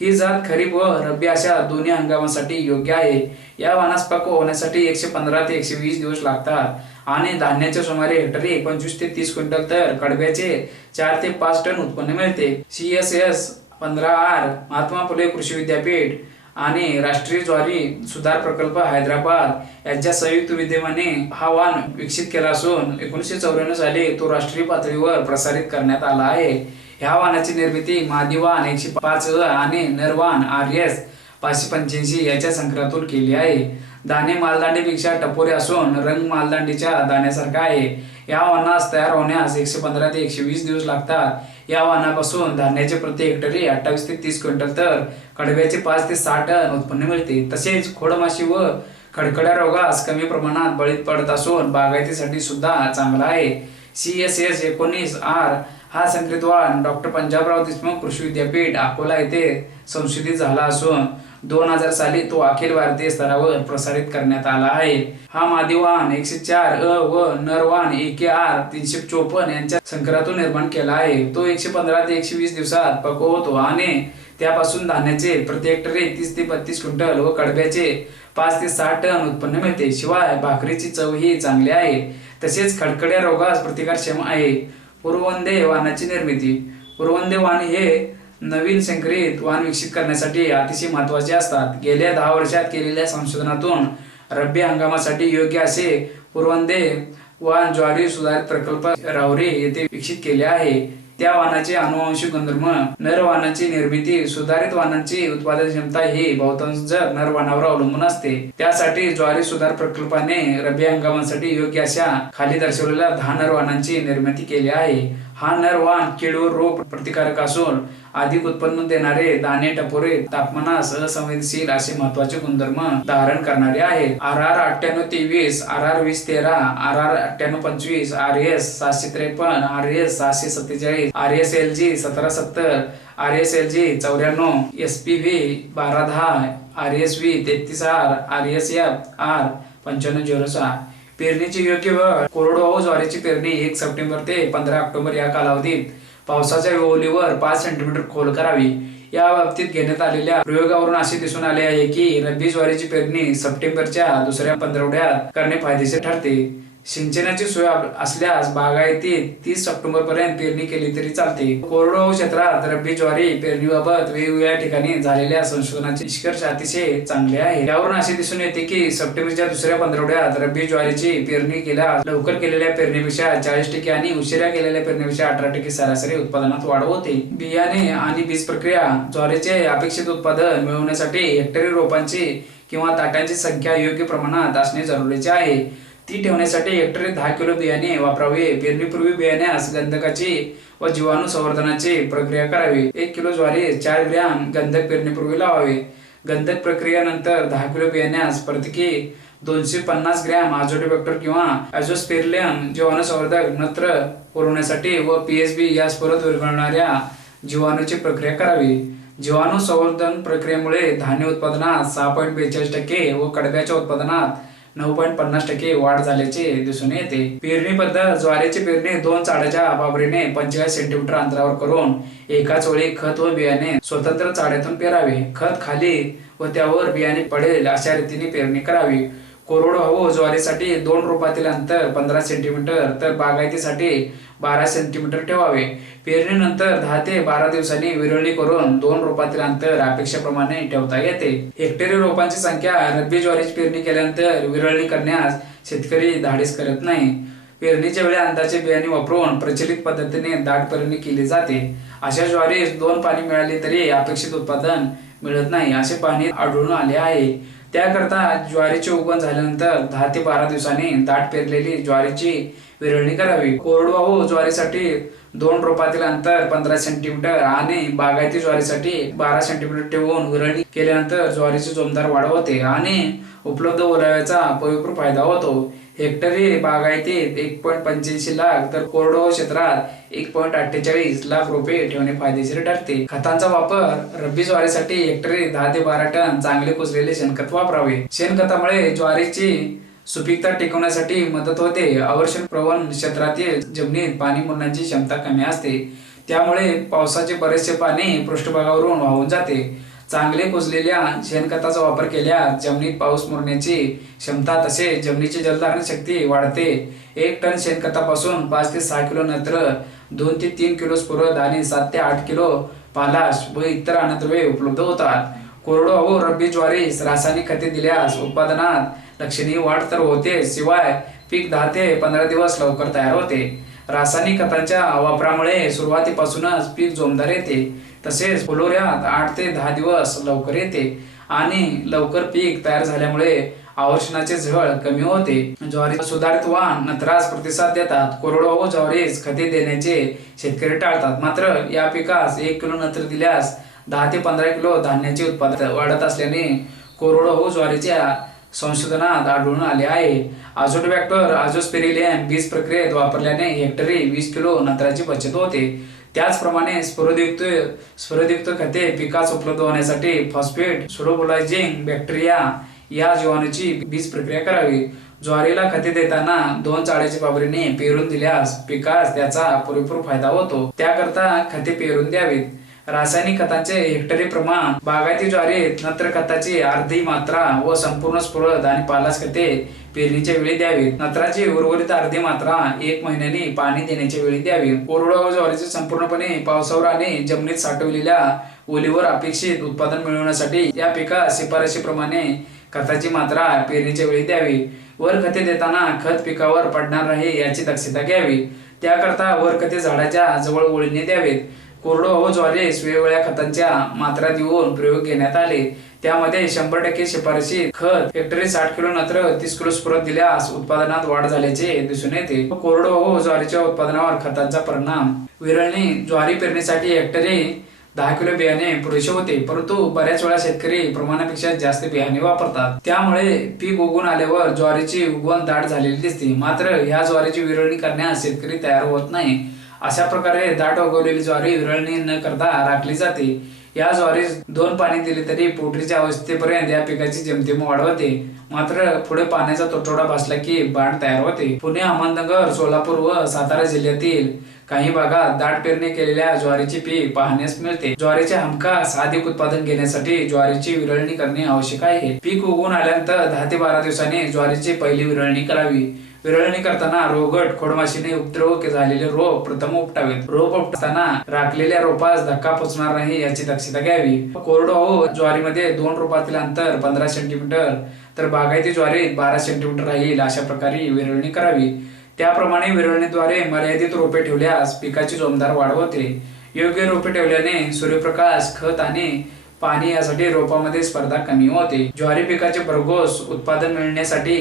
ही जात खरीप व रब्बी अशा दोन्ही हंगामासाठी योग्य आहे. या वाहनास पक्व होण्यासाठी 115 ते 120 दिवस लागतात आणि धान्याचे सुमारे हेक्टरी 25 ते 30 क्विंटल तर कडब्याचे 4 ते 5 टन उत्पन्न मिळते. CSS 15R महात्मा फुले कृषी विद्यापीठ आणि राष्ट्रीय ज्वारी सुधार प्रकल्प हैदराबाद यांच्या संयुक्त विद्यमाने हा वाहन विकसित केला असून 1994 साली तो राष्ट्रीय पातळीवर प्रसारित करण्यात आला आहे. ह्या वाहनाची निर्मिती मादी वाहन 105 आणि नरवाहन RS 585 याच्या संकरातून केली आहे. दाणे मालदांडीपेक्षा टपोरे असून रंग मालदांडीच्या दाण्यासारखा आहे. या वाहनास तयार होण्यास 115 ते 120 दिवस लागतात. या वाहनापासून धान्याचे प्रति हेक्टरी 28 ते 30 क्विंटल तर कडब्याचे 5 ते 6 टन उत्पन्न मिळते. तसेच खोडमाशी व खडखड्या रोगास कमी प्रमाणात बळी पडत असून बागायतीसाठी सुद्धा चांगला आहे. CSS 19R हा संकरित वाण डॉक्टर पंजाबराव देशमुख कृषी विद्यापीठ अकोला येथे संशोधित झाला असून 2000 साली तो अखिल भारतीय स्तरावर प्रसारित करण्यात आला आहे। हा मादी वाण 104 अ व नर वाण AKR 354 यांच्या संकरातून निर्माण केला आहे। तो 115 ते 120 दिवसात पक्व होतो आणि त्यापासून धान्याचे प्रति हेक्टरी 30 ते 32 क्विंटल व कडब्याचे 5 ते 6 टन उत्पन्न मिळते। शिवाय भाकरीची चव ही चांगली आहे, तसेच खडखड्या रोगास प्रतिकारक्षम आहे। पूर्ववंदे वाणाची निर्मिती। पूर्ववंदे वाण हे नवीन संकरित वाण विकसित करण्यासाठी अतिशय महत्त्वाचे असतात। गेल्या 10 वर्षात केलेल्या संशोधनातून रब्बी हंगामासाठी योग्य असे पूर्ववंदे वाण ज्वारी सुधारित प्रकल्प राहुरी येथे विकसित केले आहे। त्या वाणाचे अनुवांशिक गुणधर्म। नर वाणाची निर्मिती। सुधारित वाणांची उत्पादन क्षमता ही बहुतांश नर वाणावर अवलंबून असते। त्यासाठी ज्वारी सुधार प्रकल्पाने रब्बी हंगामासाठी योग्य अशा खाली दर्शवलेल्या 10 नर वाणांची निर्मिती केली आहे। हा नर वाण कीड व रोग प्रतिकारक असून अधिक उत्पन्न देणारे, दाणे टपोरे, तापमानास असंवेदनशील असे महत्त्वाचे गुणधर्म धारण करणारे आहेत। RR 9823, RR 2013, RR 9825, RS 753, RS 647, RSLG 1770, RSLG 94, SPV 1210, RSV 33R, RSF R 9506। पेरणीची योग्य वेळ। कोरडवाहू ज्वारीची पेरणी 1 सप्टेंबर ते 15 ऑक्टोबर या कालावधीत पावसाच्या ओलीवर 5 सेंटीमीटर खोल करावी। या बाबतीत घेण्यात आलेल्या प्रयोगावरून असे दिसून आले आहे की रब्बी ज्वारीची पेरणी सप्टेंबरच्या दुसऱ्या पंधरवड्यात करणे फायदेशीर ठरते। सिंचनाची सोय असल्यास बागायतीत 30 ऑक्टोबर पर्यंत पेरणी केली तरी चालते। कोरडवाहू क्षेत्रात रब्बी ज्वारी पेरणीबाबत वेगवेगळ्या ठिकाणी झालेल्या संशोधनाचे निष्कर्ष अतिशय चांगले आहे। यावरून असे दिसून येते की सप्टेंबरच्या दुसऱ्या पंधरवड्यात रब्बी ज्वारीची पेरणी केल्यास लवकर केलेल्या पेरणीपेक्षा 40% आणि उशिरा केलेल्या पेरणीपेक्षा 18% सरासरी उत्पादनात वाढ होते। बियाणे आणि बीज प्रक्रिया। ज्वारीचे अपेक्षित उत्पादन मिळवण्यासाठी हेक्टरी रोपांची किंवा ताटांची संख्या योग्य प्रमाणात असणे जरुरीचे आहे। ती ठेवण्यासाठी हेक्टरी 10 किलो बियाणे वापरावे। पेरणीपूर्वी बियाण्यास गंधकाची व जीवाणू संवर्धनाची प्रक्रिया करावी। 1 किलो ज्वारी 4 ग्रॅम गंधक पेरणीपूर्वी लावावे। गंधक प्रक्रियेनंतर 10 किलो बियाण्यास प्रत्येकी 250 ग्रॅम अझोटोबॅक्टर किंवा अझोस्पेरिलम जीवाणू संवर्धक नत्र पुरवण्यासाठी व PSB यास परत विरघळणाऱ्या जीवाणूची प्रक्रिया करावी। जीवाणू संवर्धन प्रक्रियेमुळे धान्य उत्पादनात 6.42% व कडब्याच्या उत्पादनात 9.50% वाढ झाल्याचे दिसून येते। पेरणी पद्धत। ज्वारीची पेरणी 2 चाड्याच्या बाबरीने 45 सेंटीमीटर अंतरावर करून एकाच वेळी खत व बियाणे स्वतंत्र चाड्यातून पेरावे। खत खाली व त्यावर बियाणे पडेल अशा रीतीने पेरणी करावी। कोरडवाहू ज्वारीसाठी 2 रोपातील अंतर 15 सेंटीमीटर तर बागायतीसाठी 12 सेंटीमीटर ठेवावे। पेरणीनंतर 10 ते 12 दिवसांनी विरळणी करून 2 रोपातील अंतर अपेक्षेप्रमाणे ठेवता येते। हेक्टरी रोपांची संख्या। रब्बी ज्वारीची पेरणी केल्यानंतर विरळणी करण्यास शेतकरी धाडस करत नाही। पेरणीच्या वेळी अंदाजे बियाणे वापरून प्रचलित पद्धतीने दाट पेरणी केली जाते। अशा ज्वारीस 2 पाणी मिळाली तरी अपेक्षित उत्पादन मिळत नाही असे पाणी आढळून आले आहे। त्याकरता ज्वारीचे उगवण झाल्यानंतर 10 ते 12 दिवसांनी दाट पेरलेली ज्वारीची विरळणी करावी। कोरडवाहू ज्वारीसाठी 2 रोपातील अंतर 15 सेंटीमीटर आणि बागायती ज्वारीसाठी 12 सेंटीमीटर ठेवून विरळणी केल्यानंतर ज्वारीची जोमदार वाढ होते आणि उपलब्ध ओलाव्याचा पुरेपूर फायदा होतो। हेक्टरी बागायतीत 1.85 लाख तर कोरडवाहू क्षेत्रात 1.48 लाख रोपे ठेवणे फायदेशीर ठरते। खतांचा वापर। रब्बी ज्वारीसाठी हेक्टरी 10 ते 12 टन चांगले कुजलेले शेणखत वापरावे। शेणखतामुळे ज्वारीची सुपीकता टिकवण्यासाठी मदत होते। अवर्षण प्रवण क्षेत्रातील जमिनीत पाणी मुरण्याची क्षमता कमी असते, त्यामुळे पावसाचे बरेचसे पाणी पृष्ठभागावरून वाहून जाते। चांगले कुजलेल्या शेणखताचा वापर केल्यास जमिनीत पाऊस मुरण्याची क्षमता तसेच जमिनीची जलधारण शक्ती वाढते। 1 टन शेणखतापासून 5 ते 6 किलो नत्र, 2 ते 3 किलो स्फुरद आणि 7 ते 8 किलो पालाश व इतर अन्नद्रव्ये उपलब्ध होतात। कोरडवाहू रब्बी ज्वारीस रासायनिक खते दिल्यास उत्पादनात लक्षणीय वाढ तर होते, शिवाय पीक 10 ते 15 दिवस लवकर तयार होते। रासायनिक खतांच्या वापरामुळे सुरुवातीपासूनच पीक जोमदार येते, तसेच फुलोऱ्यात 8 ते 10 दिवस लवकर येते आणि लवकर पीक तयार झाल्यामुळे आवर्षणाचे झळ कमी होते। ज्वारी सुधारित वाण नत्रास प्रतिसाद देतात। कोरडवाहू ज्वारीस खते देण्याचे शेतकरी टाळतात, मात्र या पिकास 1 किलो नत्र दिल्यास 10 ते 15 किलो धान्याचे उत्पादन वाढत असल्याने कोरडवाहू ज्वारीच्या संशोधनात आढळून आले आहे. अझोटोबॅक्टर अझोस्पेरिलियम बीज प्रक्रियेत वापरल्याने हेक्टरी 20 किलो नत्राची बचत होते. त्याचप्रमाणे स्फुरदयुक्त खते पिकास उपलब्ध होण्यासाठी फॉस्फेट सोडोबोलायझिंग बॅक्टेरिया या जीवाणूची बीज प्रक्रिया करावी. ज्वारीला खते देताना 2 चाळीच्या पावरीने पेरून दिल्यास पिकास त्याचा पुरेपूर फायदा होतो. त्याकरता खते पेरून द्यावीत. रासायनिक खतांचे हेक्टरी प्रमाण बागायती ज्वारीत नत्र खताची अर्धी मात्रा व संपूर्ण स्फुरद आणि पालाश खते पेरणीच्या वेळी द्यावीत. नत्राची उर्वरित अर्धी मात्रा 1 महिन्याने पाणी देण्याच्या वेळी द्यावी. कोरडवाहू ज्वारीचे संपूर्णपणे पावसावर आणि जमिनीत साठवलेल्या ओलीवर अपेक्षित उत्पादन मिळवण्यासाठी या पिकास शिफारशीप्रमाणे खताची मात्रा पेरणीच्या वेळी द्यावी. वर खते देताना खत पिकावर पडणार नाही याची दक्षता घ्यावी. त्याकरता वर खते झाडाच्या जवळ ओळीने द्यावेत. कोरडवाहू ज्वारीस वेगवेगळ्या खतांच्या मात्रा देऊन प्रयोग घेण्यात आले. त्यामध्ये 100% शिफारशीत खत हेक्टरी 60 किलो नत्र 30 किलो स्फुरद दिल्यास उत्पादनात वाढ झाल्याचे दिसून येते. कोरडवाहू ज्वारीच्या उत्पादनावर खतांचा परिणाम. विरळणी ज्वारी पेरणीसाठी हेक्टरी 10 किलो बियाणे पुरेसे होते, परंतु बऱ्याच वेळा शेतकरी प्रमाणापेक्षा जास्त बियाणे वापरतात. त्यामुळे पीक उगवून आल्यावर ज्वारीची उगवण दाट झालेली दिसते. मात्र ह्या ज्वारीची विरळणी करण्यास शेतकरी तयार होत नाही. अशा प्रकारे दाट उगवलेली ज्वारी विरळणी न करता राखली जाते. या ज्वारीस 2 पाणी दिले तरी पोटरीच्या अवस्थेपर्यंत या पिकाची जेमतेम वाढ होते. मात्र पुढे पाण्याचा तुटवडा भासला की बाण तयार होते. पुणे, अहमदनगर, सोलापूर व सातारा जिल्ह्यातील काही भागात दाट पेरणी केलेल्या ज्वारीचे पीक पाहण्यास मिळते. ज्वारीचे हमखास अधिक उत्पादन घेण्यासाठी ज्वारीची विरळणी करणे आवश्यक आहे. पीक उगवून आल्यानंतर 10 ते 12 दिवसांनी ज्वारीची पहिली विरळणी करावी. विरळणी करताना रोगट खोडमाशीने उपद्रव झालेले रोप प्रथम उपटावेत. रोप उपटताना राखलेल्या रोपास धक्का पोचणार नाही याची दक्षता घ्यावी. कोरडवाहू ज्वारीमध्ये 2 रोपातील अंतर 15 सेंटीमीटर तर बागायती ज्वारीत 12 सेंटीमीटर राहील अशा प्रकारे विरळणी करावी. त्याप्रमाणे विरळणीद्वारे मर्यादित रोपे ठेवल्यास पिकाची जोमदार वाढ होते. योग्य रोपे ठेवल्याने सूर्यप्रकाश, खत आणि पाणी यासाठी रोपामध्ये स्पर्धा कमी होते. ज्वारी पिकाचे भरघोस उत्पादन मिळण्यासाठी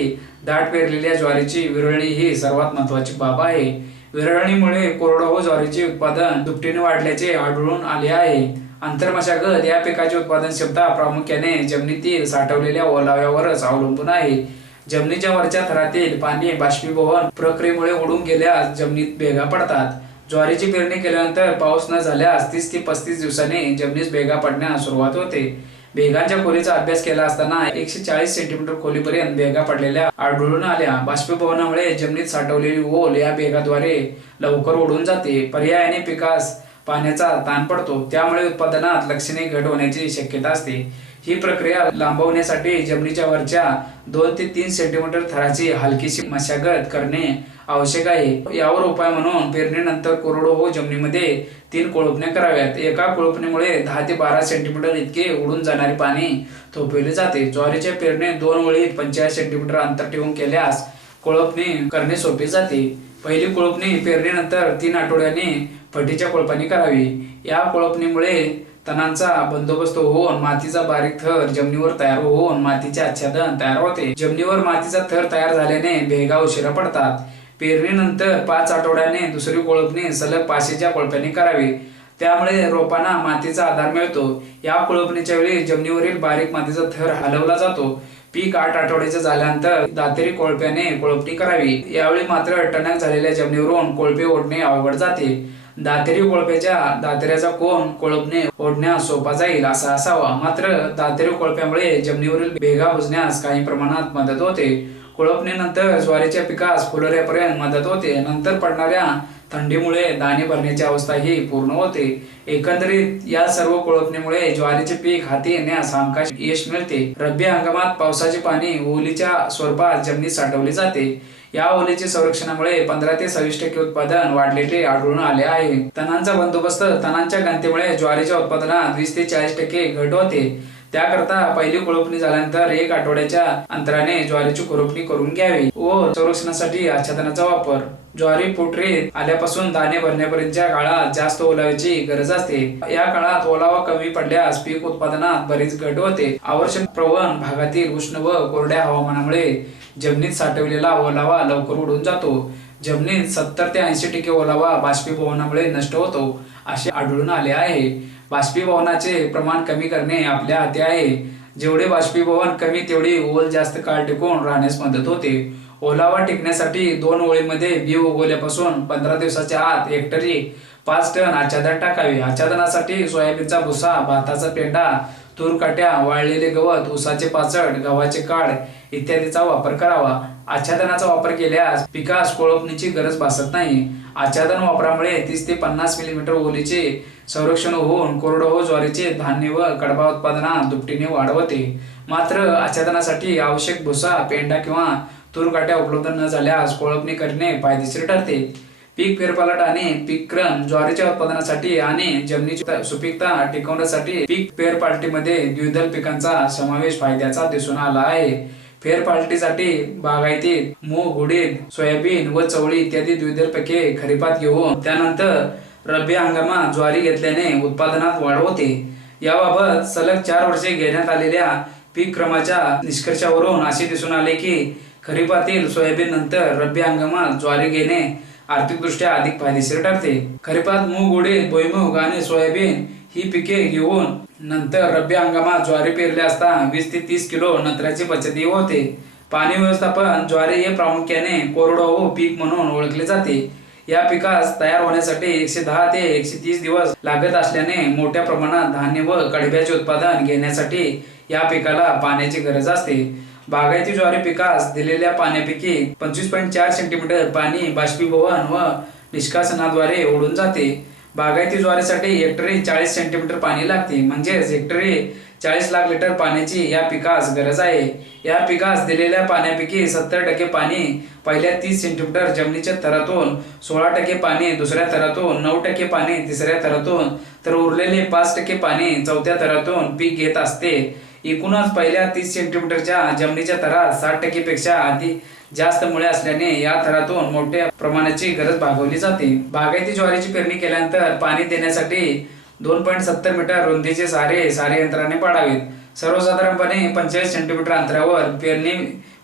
दाट पेरलेल्या ज्वारीची विरळणी ही सर्वात महत्वाची बाब आहे. विरळणीमुळे कोरडवाहू ज्वारीचे उत्पादन दुपटीने वाढल्याचे आढळून आले आहे. आंतरमशागत या पिकाची उत्पादन क्षमता प्रामुख्याने जमिनीतील साठवलेल्या ओलाव्यावरच अवलंबून आहे. जमिनीच्या वरच्या थरातील पाणी बाष्पीभवन प्रक्रियेमुळे उडून गेल्यास जमिनीत भेगा पडतात. ज्वारीची पेरणी केल्यानंतर पाऊस न झाल्यास 30 ते 35 दिवसांनी जमिनीस भेगा पडण्यास सुरुवात होते. भेगांच्या खोलीचा अभ्यास केला असताना 140 सेंटीमीटर खोलीपर्यंत भेगा पडलेल्या आढळून आल्या. बाष्पीभवनामुळे जमिनीत साठवलेली ओल या भेगाद्वारे लवकर उडून जाते. पर्यायाने पिकास पाण्याचा ताण पडतो. त्यामुळे उत्पादनात लक्षणीय घट होण्याची शक्यता असते. ही प्रक्रिया लांबवण्यासाठी जमिनीच्या वरच्या 2 ते 3 सेंटीमीटर थराची हलकीशी मशागत करणे आवश्यक आहे. यावर उपाय म्हणून पेरणीनंतर कोरडवाहू जमिनीमध्ये 3 कोळपण्या कराव्यात. एका कोळपणीमुळे 10 ते 12 सेंटीमीटर इतके उडून जाणारे पाणी थोपविले जाते. ज्वारीच्या पेरणी 2 ओळीत 45 सेंटीमीटर अंतर ठेवून केल्यास कोळपणी करणे सोपे जाते. पहिली कोळपणी पेरणीनंतर 3 आठवड्यांनी फटीच्या कोळपणी करावी. या कोळपणीमुळे तणांचा बंदोबस्त होऊन मातीचा बारीक थर जमिनीवर तयार होऊन मातीचे आच्छादन तयार होते. जमिनीवर मातीचा थर तयार झाल्याने भेगा उशिरा पडतात. पेरणीनंतर 5 आठवड्याने दुसरी कोळपणी सलग 500च्या कोळप्याने करावी. त्यामुळे रोपांना मातीचा आधार मिळतो. या कोळपणीच्या वेळी जमिनीवरील बारीक मातीचा थर हलवला जातो. पीक 8 आठवड्याचे झाल्यानंतर दातेरी कोळप्याने कोळपणी करावी. यावेळी मात्र टणक झालेल्या जमिनीवरून कोळपे ओढणे अवघड जाते. दातेरी कोळप्याच्या दातेऱ्याचा कोन कोळपणे ओढण्यास सोपा जाईल असा असावा. मात्र दातेरी कोळप्यामुळे जमिनीवरील भेगा बुजण्यास काही प्रमाणात मदत होते. कोळपणीनंतर ज्वारीच्या पिकास फुलोऱ्यापर्यंत मदत होते. नंतर पडणाऱ्या थंडीमुळे दाणे भरण्याची अवस्था ही पूर्ण होते. एकंदरीत या सर्व कोळपणीमुळे ज्वारीचे पीक हाती येण्यास हमखास यश मिळते. रब्बी हंगामात पावसाचे पाणी ओलीच्या स्वरूपात जमिनीत साठवले जाते. या ओलीच्या संरक्षणामुळे 15 ते 26% उत्पादन वाढलेले आढळून आले आहे. तणांचा बंदोबस्त. तणांच्या घनतेमुळे ज्वारीच्या उत्पादनात 20 ते 40% घट होते. त्याकरता पहिली कोळपणी झाल्यानंतर 1 आठवड्याच्या अंतराने ज्वारीची कोळपणी करून घ्यावी व संरक्षणासाठी आच्छादनाचा वापर. ज्वारी पोटरीत आल्यापासून दाणे भरण्यापर्यंतच्या काळात जास्त ओलाव्याची गरज असते. या काळात ओलावा कमी पडल्यास पीक उत्पादनात बरीच घट होते. आवश्यक प्रवण भागातील उष्ण व कोरड्या हवामानामुळे जमिनीत साठवलेला ओलावा लवकर उडून जातो. जमिनीत 70 ते 80% ओलावा बाष्पीभवनामुळे नष्ट होतो असे आढळून आले आहे. बाष्पीभवनाचे प्रमाण कमी करणे आपल्या हाती आहे. जेवढे बाष्पीभवन कमी तेवढी ओल जास्त काळ टिकून राहण्यास मदत होते. ओलावा टिकण्यासाठी 2 ओळीमध्ये बी उगवल्यापासून 15 दिवसाच्या आत हेक्टरी 5 टन आच्छादन टाकावे. आच्छादनासाठी सोयाबीनचा भुसा, भाताचा पेंढा, तूर काट्या, वाळलेले गवत, ऊसाचे पाचड, गव्हाचे काड इत्यादीचा वापर करावा. आच्छादनाचा वापर केल्यास पिकास कोळपणीची गरज भासत नाही. आच्छादन वापरामुळे 30 ते 50 मिलीमीटर ओलीचे संरक्षण होऊन कोरडवाहू ज्वारीचे धान्य व कडबा उत्पादनात दुपटीने वाढ होते. मात्र आच्छादनासाठी आवश्यक भुसा, पेंढा किंवा तूर काट्या उपलब्ध न झाल्यास कोळपणी करणे फायदेशीर ठरते. पीक फेरपालट आणि पीक क्रम ज्वारीच्या उत्पादनासाठी आणि जमिनीची सुपीकता टिकवण्यासाठी पीक फेरपालटीमध्ये द्विदल पिकांचा समावेश फायद्याचा दिसून आला आहे. फेरपालटीसाठी बागायतीत मूग, उडीद, सोयाबीन व चवळी इत्यादी द्विदल पिके खरीपात घेऊन त्यानंतर रब्बी हंगामात ज्वारी घेतल्याने उत्पादनात वाढ होते. याबाबत सलग 4 वर्षे घेण्यात आलेल्या पीक क्रमाच्या निष्कर्षावरून असे दिसून आले की खरीपातील सोयाबीन नंतर रब्बी हंगामात ज्वारी घेणे आर्थिकदृष्ट्या अधिक फायदेशीर ठरते. खरीपात मूग, उडीद, भुईमूग आणि सोयाबीन ही पिके घेऊन नंतर रब्बी हंगामात ज्वारी पेरले असता 20 ते 30 किलो नत्राची बचतही होते. पाणी व्यवस्थापन ज्वारी हे प्रामुख्याने कोरडवाहू पीक म्हणून ओळखले जाते. या पिकास तयार होण्यासाठी 110 ते 130 दिवस लागत असल्याने मोठ्या प्रमाणात धान्य व कडब्याचे उत्पादन घेण्यासाठी या पिकाला पाण्याची गरज असते. बागायती ज्वारी पिकास दिलेल्या पाण्यापैकी 25.4 सेंटीमीटर पाणी बाष्पीभवन व निष्कासनाद्वारे ओढून जाते. बागायती ज्वारीसाठी हेक्टरी 40 सेंटीमीटर पाणी लागते. म्हणजेच हेक्टरी 40 लाख लिटर पाण्याची या पिकास गरज आहे. या पिकास दिलेल्या पाण्यापैकी 70% पाणी पहिल्या 30 सेंटीमीटर जमिनीच्या थरातून, 16% पाणी दुसऱ्या थरातून, 9% पाणी तिसऱ्या थरातून तर उरलेले 5% पाणी चौथ्या थरातून पीक घेत असते. एकूणच पहिल्या 30 सेंटीमीटरच्या जमिनीच्या थरात 60% पेक्षा जास्त मुळे असल्याने या थरातून मोठ्या प्रमाणाची गरज भागवली जाते. बागायती ज्वारीची पेरणी केल्यानंतर पाणी देण्यासाठी 2.70 मीटर रुंदीचे सारे यंत्राने पाडावेत. सर्वसाधारणपणे 45 सेंटीमीटर अंतरावर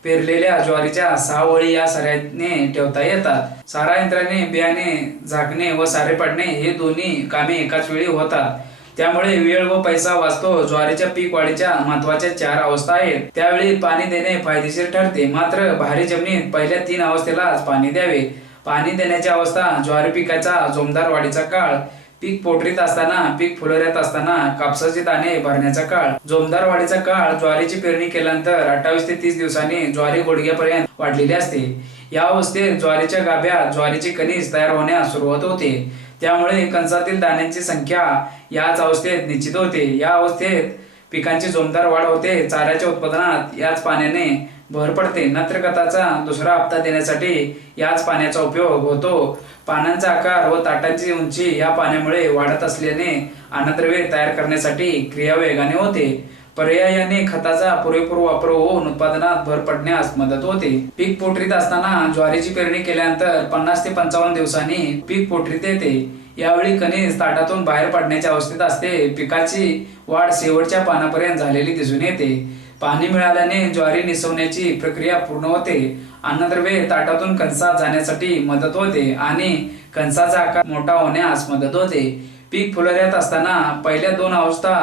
पेरलेल्या ज्वारीच्या 6 ओळी या साऱ्याने ठेवता येतात. सारा यंत्राने बियाणे झाकणे व सारे पाडणे हे दोन्ही कामे एकाच वेळी होतात. त्यामुळे वेळ व पैसा वाचतो. ज्वारीच्या पीक वाढीच्या महत्वाच्या 4 अवस्था आहेत. त्यावेळी पाणी देणे फायदेशीर ठरते. मात्र भारी जमिनीत पहिल्या 3 अवस्थेलाच पाणी द्यावे. पाणी देण्याची अवस्था ज्वारी पिकाचा जोमदार वाढीचा काळ, पीक पोटरीत असताना, पीक फुलोऱ्यात असताना, कापसाचे दाणे भरण्याचा काळ. जोमदार वाढीचा काळ ज्वारीची पेरणी केल्यानंतर 28 ते 30 दिवसांनी ज्वारी गुडघ्यापर्यंत वाढलेली असते. या अवस्थेत ज्वारीच्या गाभ्यात ज्वारीची कणीस तयार होण्यास सुरुवात होते. त्यामुळे कणसातील दाण्यांची संख्या याच अवस्थेत निश्चित होते. या अवस्थेत पिकांची जोमदार वाढ होते. चाऱ्याच्या उत्पादनात याच पाण्याने भर पडते. नत्र खताचा दुसरा हप्ता देण्यासाठी याच पाण्याचा उपयोग होतो. पानांचा आकार व ताटांची उंची या पाण्यामुळे वाढत असल्याने अन्नद्रव्ये तयार करण्यासाठी क्रिया वेगाने होते. पर्यायाने खताचा पुरेपूर वापर होऊन उत्पादनात भर पडण्यास मदत होते. पीक पोटरीत असताना ज्वारीची पेरणी केल्यानंतर 50 ते 55 दिवसांनी पीक पोटरीत येते. यावेळी कणीस ताटातून बाहेर पडण्याच्या अवस्थेत असते. पिकाची वाढ शेवटच्या पानापर्यंत झालेली दिसून येते. पाणी मिळाल्याने ज्वारी निसवण्याची प्रक्रिया पूर्ण होते. अन्नद्रव्ये ताटातून कणसात जाण्यासाठी मदत होते आणि कणसाचा आकार मोठा होण्यास मदत होते. पीक फुलोऱ्यात असताना पहिल्या 2 अवस्था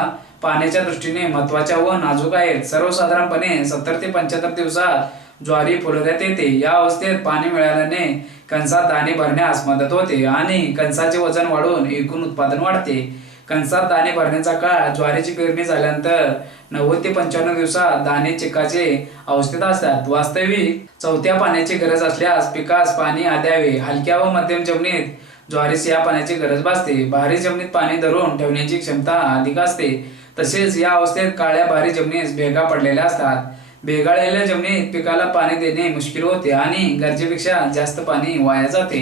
पाण्याच्या दृष्टीने महत्वाच्या व नाजूक आहेत. सर्वसाधारणपणे 70 ते 75 दिवसात ज्वारी फुलोऱ्यात येते. या अवस्थेत पाणी मिळाल्याने कणसात दाणे भरण्यास मदत होते आणि कणसाचे वजन वाढून एकूण उत्पादन वाढते. कणसात दाणे भरण्याचा काळ ज्वारीची पेरणी झाल्यानंतर 90 ते 95 दिवसात दाणे चिकाचे अवस्थेत असतात. वास्तविक चौथ्या पाण्याची गरज असल्यास पिकास पाणी द्यावे. हलक्या व मध्यम जमिनीत ज्वारीस या पाण्याची गरज भासते. भारी जमिनीत पाणी धरून ठेवण्याची क्षमता अधिक असते. तसेच या अवस्थेत काळ्या भारी जमिनीस भेगा पडलेल्या असतात. भेगाळलेल्या जमिनीत पिकाला पाणी देणे मुश्किल होते आणि गरजेपेक्षा जास्त पाणी वाया जाते.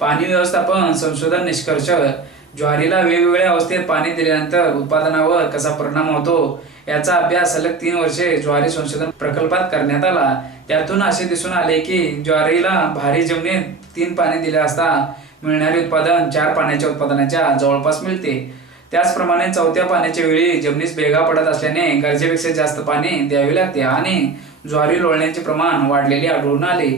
पाणी व्यवस्थापन संशोधन निष्कर्ष ज्वारीला वेगवेगळ्या अवस्थेत पाणी दिल्यानंतर उत्पादनावर कसा परिणाम होतो याचा अभ्यास सलग 3 वर्षे ज्वारी संशोधन प्रकल्पात करण्यात आला. त्यातून असे दिसून आले की ज्वारीला भारी जमिनीत 3 पाणी दिले असता मिळणारे उत्पादन 4 पाण्याच्या उत्पादनाच्या जवळपास मिळते. त्याचप्रमाणे चौथ्या पाण्याच्या वेळी जमिनीस भेगा पडत असल्याने गरजेपेक्षा जास्त पाणी द्यावे लागते आणि ज्वारी लोळण्याचे प्रमाण वाढलेले आढळून आले.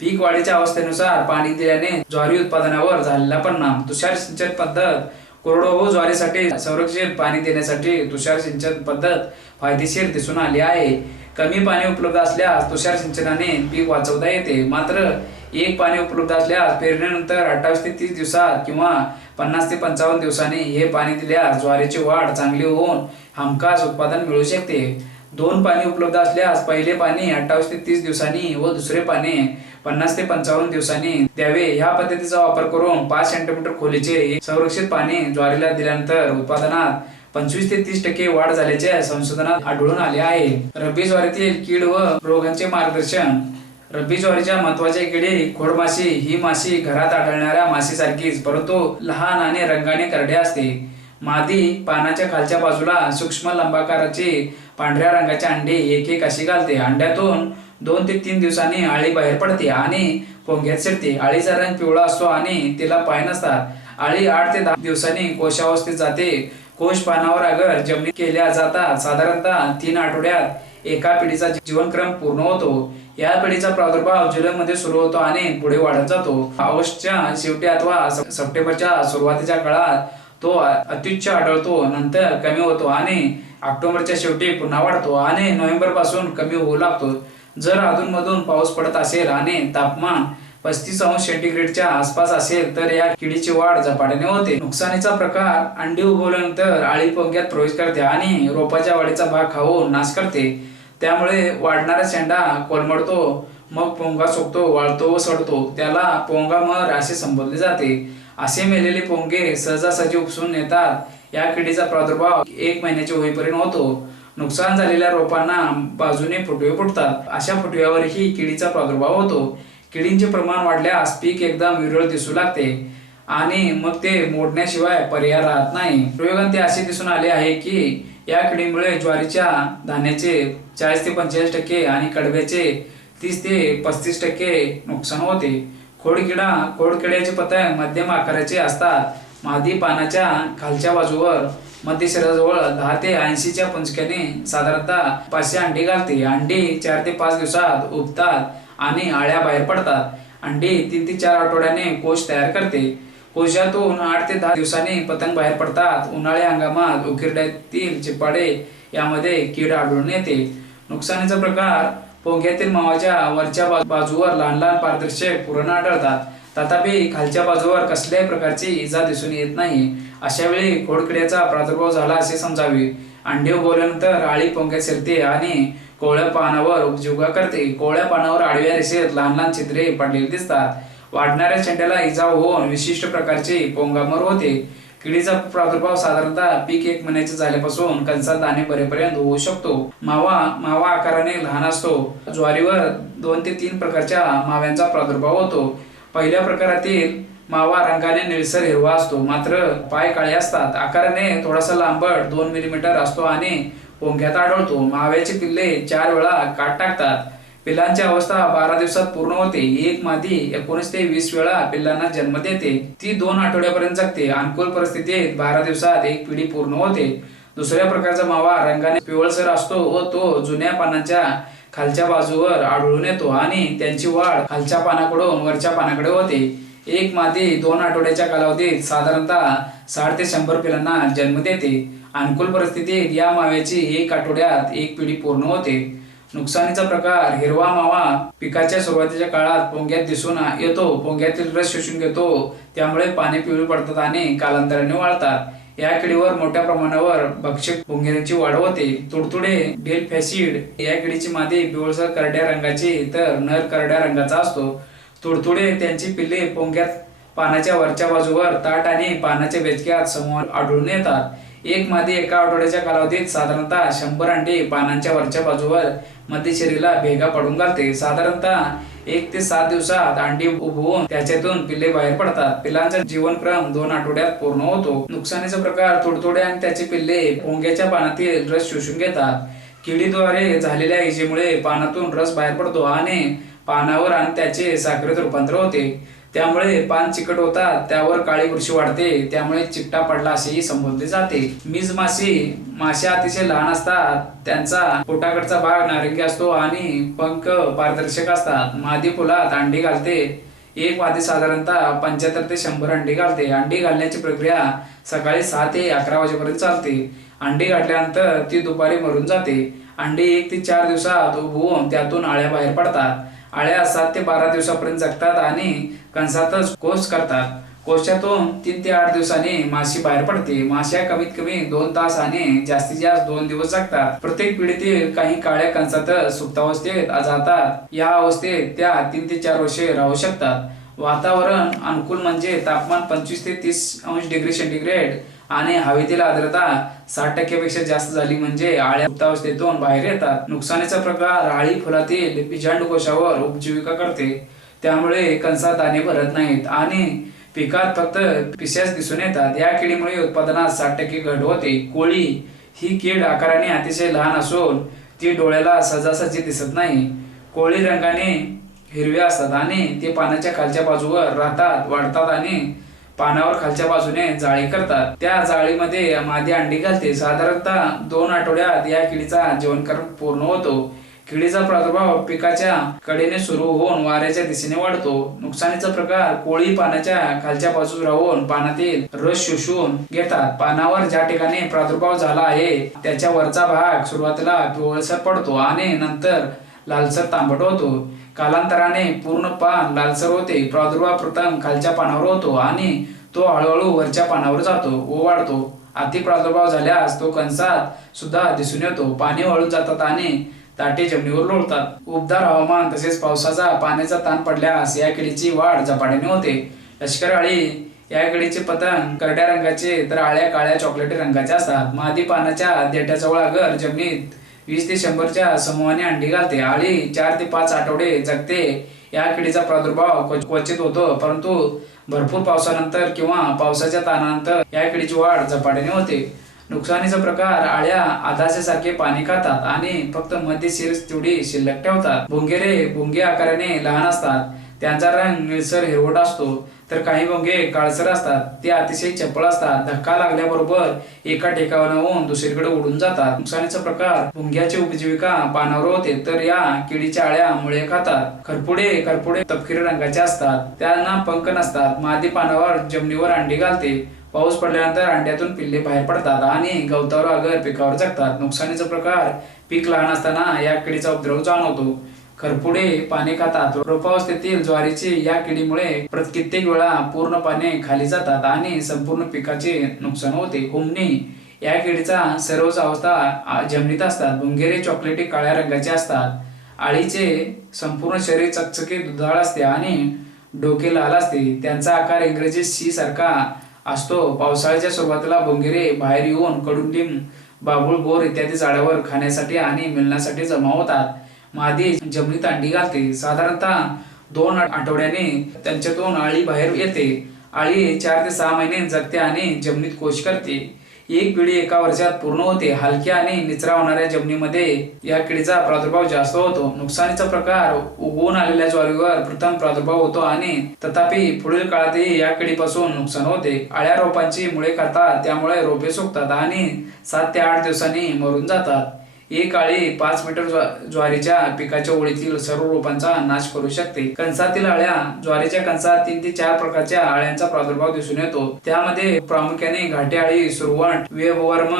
पीक वाढीच्या अवस्थेनुसार पाणी दिल्याने ज्वारी उत्पादनावर झालेला परिणाम. तुषार सिंचन पद्धत कोरडवाहू ज्वारीसाठी संरक्षित पाणी देण्यासाठी तुषार सिंचन पद्धत फायदेशीर दिसून आली आहे. कमी पाणी उपलब्ध असल्यास तुषार सिंचनाने पीक वाचवता येते. मात्र एक पाणी उपलब्ध असल्यास पेरणीनंतर 28 ते 30 दिवसात किंवा 50 ते 55 दिवसांनी हे पाणी दिल्यास ज्वारीची वाढ चांगली होऊन हमखास उत्पादन मिळू शकते. दोन पाणी उपलब्ध असल्यास पहिले पाणी 28 ते 30 दिवसांनी व दुसरे पाणी 50 ते 55 दिवसांनी द्यावे. ह्या पद्धतीचा वापर करून 5 सेंटीमीटर खोलीचे संरक्षित पाणी ज्वारीला दिल्यानंतर उत्पादनात 25 ते 30% वाढ झाल्याचे संशोधनात आढळून आले आहे. रब्बी ज्वारीतील कीड व रोगांचे मार्गदर्शन. रब्बी ज्वारीच्या महत्वाच्या किडी खोडमाशी ही माशी घरात आढळणाऱ्या माशीसारखीच परंतु लहान आणि रंगाने करडे असते. मादी पानाच्या खालच्या बाजूला सूक्ष्म लंबाकाराची पांढऱ्या रंगाची अंडी एक अशी घालते. अंड्यातून 2 ते 3 दिवसांनी आळी बाहेर पडते आणि पोंग्यात शिरते. आळीचा रंग पिवळा असतो आणि तिला पाय नसतात. आळी 8 ते 10 दिवसांनी कोशावस्थेत जाते. कोश पानावर अगर जमिनीत केल्या जातात. साधारणतः 3 आठवड्यात एका पिढीचा जीवनक्रम पूर्ण होतो. या पिढीचा प्रादुर्भाव जुलैमध्ये सुरू होतो आणि पुढे वाढत जातो. ऑगस्टच्या शेवटी अथवा सप्टेंबरच्या सुरुवातीच्या काळात तो अत्युच्च आढळतो, नंतर कमी होतो आणि ऑक्टोबरच्या शेवटी पुन्हा वाढतो आणि नोव्हेंबर पासून कमी होऊ लागतो. जर अधूनमधून पाऊस पडत असेल आणि तापमान 35 अंश सेंटीग्रेडच्या आसपास असेल तर या किडीची वाढ झपाट्याने होते. नुकसानीचा प्रकार. अंडी उगवल्यानंतर आळी पोंग्यात प्रवेश करते आणि रोपाच्या वाढीचा भाग खाऊन नाश करते. त्यामुळे वाढणारा शेंडा कोलमडतो, मग पोंगा सुकतो, वाळतो व सडतो. त्याला पोंगामर असे संबोधले जाते. असे मेलेले पोंगे सहजासहजी उपसून येतात. या किडीचा प्रादुर्भाव 1 महिन्याचे होईपर्यंत होतो. नुकसान झालेल्या रोपांना बाजूने फुटवे फुटतात. अशा फुटव्यावरही किडीचा प्रादुर्भाव होतो. किडींचे प्रमाण वाढल्यास पीक एकदम विरळ दिसू लागते आणि मग ते मोडण्याशिवाय पर्याय राहत नाही. प्रयोगांत असे दिसून आले आहे की या किडीमुळे ज्वारीच्या धान्याचे 40 ते 45% आणि कडब्याचे 30 ते 35% नुकसान होते. खोडकिड्याचे पतंग मध्यम आकाराचे असतात. मादी पानाच्या खालच्या बाजूवर मध्य शरीराजवळ 10 ते 80च्या पुंजक्याने साधारणतः 500 अंडी घालते. अंडी 4 ते 5 दिवसात उबतात आणि आळ्या बाहेर पडतात. अंडी 3 ते 4 आठवड्याने कोश तयार करते. कोशातून 8 ते 10 दिवसांनी पतंग बाहेर पडतात. उन्हाळी हंगामात उकिरड्यातील चिपाडे यामध्ये कीड आढळून येते. नुकसानीचा प्रकार. पोंग्यातील मावाच्या वरच्या बाजूवर लहान लहान पारदर्शक पुरण आढळतात. तथापि खालच्या बाजूवर कसल्याही प्रकारची इजा दिसून येत नाही. अशा वेळी खोडकिड्याचा प्रादुर्भाव झाला असे समजावे. अंडे उगवल्यानंतर आळी पोंग्यात शिरते आणि कोवळ्या पानावर उपजीविका करते. कोवळ्या पानावर आडव्या रेषेत लहान लहान छिद्रे पडलेली दिसतात. वाढणाऱ्या शेंड्याला इजा होऊन विशिष्ट प्रकारची पोंगामर होते. किडीचा प्रादुर्भाव साधारणतः पीक 1 महिन्याचे झाल्यापासून कणसात दाणे भरेपर्यंत होऊ शकतो. मावा आकाराने लहान असतो. ज्वारीवर 2 ते 3 प्रकारच्या माव्यांचा प्रादुर्भाव होतो. पहिल्या प्रकारातील मावा रंगाने निळसर हिरवा असतो, मात्र पाय काळे असतात. आकाराने थोडासा लांबट 2 मिलीमीटर असतो आणि पोंग्यात आढळतो. माव्याची पिल्ले 4 वेळा काट टाकतात. पिल्लांची अवस्था 12 दिवसात पूर्ण होते. एक मादी 19 ते 20 वेळा पिल्लांना जन्म देते. ती 2 आठवड्यापर्यंत जगते. अनुकूल परिस्थितीत 12 दिवसात एक पिढी पूर्ण होते. दुसऱ्या प्रकारचा मावा रंगाने पिवळसर असतो व तो जुन्या पानांच्या खालच्या बाजूवर आढळून येतो आणि त्यांची वाढ खालच्या पानाकडून वरच्या पानाकडे होते. एक मादी 2 आठवड्याच्या कालावधीत साधारणतः 60 ते 100 पिलांना जन्म देते. अनुकूल परिस्थितीत या माव्याची 1 आठवड्यात एक पिढी पूर्ण होते. नुकसानीचा प्रकार. हिरवा मावा पिकाच्या सुरुवातीच्या काळात पोंग्यात दिसून येतो. पोंग्यातील रस शोषून घेतो, त्यामुळे पाने पिवळी पडतात आणि कालांतराने वाळतात. या किडीवर मोठ्या प्रमाणावर भक्षक पोंगेची वाढ होते. तुडतुडे डेल फॅसिड. या किडीची मादी पिवळसर करड्या रंगाची तर नर करड्या रंगाचा असतो. तुडतुडे त्यांची पिल्ले पोंग्यात पानाच्या वरच्या बाजूवर ताट आणि पानाच्या बेचक्यात समूह आढळून येतात. एक मादी एका आठवड्याच्या कालावधीत साधारणतः 100 अंडे पानांच्या वरच्या बाजूवर मध्य शरीराला भेगा पडून घालते. साधारणतः 1 ते 7 दिवसात अंडी उभवून त्याच्यातून पिल्ले बाहेर पडतात. पिल्लांचा जीवनक्रम 2 आठवड्यात पूर्ण होतो. नुकसानीचा प्रकार. तुडतुडे आणि त्याचे पिल्ले पोंग्याच्या पानातील रस शोषून घेतात. किडीद्वारे झालेल्या इजेमुळे पानातून रस बाहेर पडतो आणि पानावर आणि त्याचे साखरेत रूपांतर होते. त्यामुळे पान चिकट होतात, त्यावर काळी बुरशी वाढते, त्यामुळे चिकटा पडला असेही संबोधले जाते. मीज माश्या अतिशय लहान असतात. त्यांचा पोटाकडचा भाग नारंगी असतो आणि पंख पारदर्शक असतात. मादी फुलात अंडी घालते. एक मादी साधारणतः 75 ते 100 अंडी घालते. अंडी घालण्याची प्रक्रिया सकाळी 6 ते 11 वाजेपर्यंत चालते. अंडी घातल्यानंतर ती दुपारी मरून जाते. अंडी 1 ते 4 दिवसात उबवून त्यातून आळ्या बाहेर पडतात. आळ्या 7 ते 12 दिवसापर्यंत जगतात आणि कंसातच कोश करतात. कोशातून 3 ते 8 दिवसांनी माशी बाहेर पडते. माश्या कमीत कमी 2 तास आणि जास्तीत जास्त 2 दिवस जगतात. प्रत्येक पिढीतील काही काळ्या कंसात सुप्तावस्थेत जातात. या अवस्थेत त्या 3 ते 4 वर्षे राहू शकतात. वातावरण अनुकूल म्हणजे तापमान 25 ते 30 अंश डिग्री सेंटीग्रेड आणि हवेतील आर्द्रता 60% पेक्षा जास्त झाली म्हणजे आळ्या सुप्तावस्थेतून बाहेर येतात. नुकसानीचा प्रकार आळी फुलातील बीजांडू कोशावर उपजीविका करते. त्यामुळे कंसात दाणे भरत नाहीत आणि पिकात फक्त पिस्याच दिसून येतात. या किडीमुळे उत्पादनात 60% घट होते. कोळी ही कीड आकाराने अतिशय लहान असून ती डोळ्याला सहजासहजी दिसत नाही. कोळी रंगाने हिरवे असतात आणि ते पानाच्या खालच्या बाजूवर राहतात, वाढतात आणि पानावर खालच्या बाजूने जाळी करतात. त्या जाळीमध्ये मादी अंडी घालते. साधारणतः 2 आठवड्यात या किडीचा जीवनकाळ पूर्ण होतो. किडीचा प्रादुर्भाव पिकाच्या कडेने सुरू होऊन वाऱ्याच्या दिशेने वाढतो. नुकसानीचा प्रकार कोळी पानाच्या खालच्या बाजूस राहून पानातील रस शोषून घेतात. पानावर ज्या ठिकाणी प्रादुर्भाव झाला आहे त्याच्या वरचा भाग सुरुवातीला पिवळसर पडतो आणि नंतर लालसर तांबट होतो. कालांतराने पूर्ण पान लालसर होते. प्रादुर्भाव प्रथम खालच्या पानावर होतो आणि तो हळूहळू वरच्या पानावर जातो व वाढतो. अति प्रादुर्भाव झाल्यास तो कंसात सुद्धा दिसून येतो. पाने वाळून जातात आणि ताटे जमिनीवर लोळतात. उबदार हवामान तसेच पावसाचा पाण्याचा ताण पडल्यास या किडीची वाढ झपाट्याने होते. लष्कर आळी या किडीचे पतंग करड्या रंगाचे तर आळ्या काळ्या चॉकलेटी रंगाच्या असतात. मादी पानाच्या देठाजवळ अगर जमिनीत 20 ते 100च्या समूहाने अंडी घालते. आळी 4 ते 5 आठवडे जगते. या किडीचा प्रादुर्भाव क्वचित होतो, परंतु भरपूर पावसानंतर किंवा पावसाच्या ताणानंतर या किडीची वाढ झपाट्याने होते. नुकसानीचा प्रकार आळ्या आदाशासारखे पाणी खातात आणि फक्त मध्य शिर तेवढी शिल्लक ठेवतात. भुंगे आकाराने लहान असतात. त्यांचा रंग निळसर हिरवट असतो तर काही भुंगे काळसर असतात. ते अतिशय चपळ असतात. धक्का लागल्याबरोबर एका ठिकाणाहून दुसरीकडे उडून जातात. नुकसानीचा प्रकार भुंग्याची उपजीविका पानावर होते तर या किडीच्या आळ्या मुळे खातात. खरपुडे तपकिरी रंगाचे असतात. त्यांना पंख नसतात. मादी पानावर जमिनीवर अंडी घालते. पाऊस पडल्यानंतर अंड्यातून पिल्ले बाहेर पडतात आणि गवतावर अगर पिकावर जगतात. नुकसानीचा प्रकार पीक लहान असताना या किडीचा उपद्रव जाणवतो. खरपुडे पाने खातात. रोपावस्थेतील ज्वारीची या किडीमुळे कित्येक वेळा पूर्ण पाने खाली जातात आणि संपूर्ण पिकाचे नुकसान होते. हुमणी या किडीचा सर्वच अवस्था जमिनीत असतात. भुंगेरे चॉकलेटी काळ्या रंगाचे असतात. आळीचे संपूर्ण शरीर चकचकीत दुधाळ असते आणि डोके लाल असते. त्यांचा आकार इंग्रजी सी सारखा असतो. पावसाळ्याच्या सुरुवातीला भुंगेरे बाहेर येऊन कडुलिंब, बाभूळ, बोर इत्यादी झाडावर खाण्यासाठी आणि मिळण्यासाठी जमा होतात. मादी जमिनीत अंडी घालते. साधारणतः 2 आठवड्याने त्यांच्यातून आळी बाहेर येते. आळी 4 ते 6 महिने जगते आणि जमिनीत कोश करते. एक पिढी एका वर्षात पूर्ण होते. हलक्या आणि निचरा होणाऱ्या जमिनीमध्ये या किडीचा प्रादुर्भाव जास्त होतो. नुकसानीचा प्रकार उगवून आलेल्या ज्वारीवर प्रथम प्रादुर्भाव होतो आणि तथापि पुढील काळातही या किडीपासून नुकसान होते. आळ्या रोपांची मुळे खातात, त्यामुळे रोपे सुकतात आणि 7 ते 8 दिवसांनी मरून जातात. एक आळी 5 मीटर ज्वारीच्या पिकाच्या ओळीतील सर्व रोपांचा नाश करू शकते. कंसातील आळ्या ज्वारीच्या कंसात 3 ते 4 प्रकारच्या आळ्यांचा प्रादुर्भाव दिसून येतो. त्यामध्ये प्रामुख्याने घाटे आळी, सुरवंट, वेबवर्म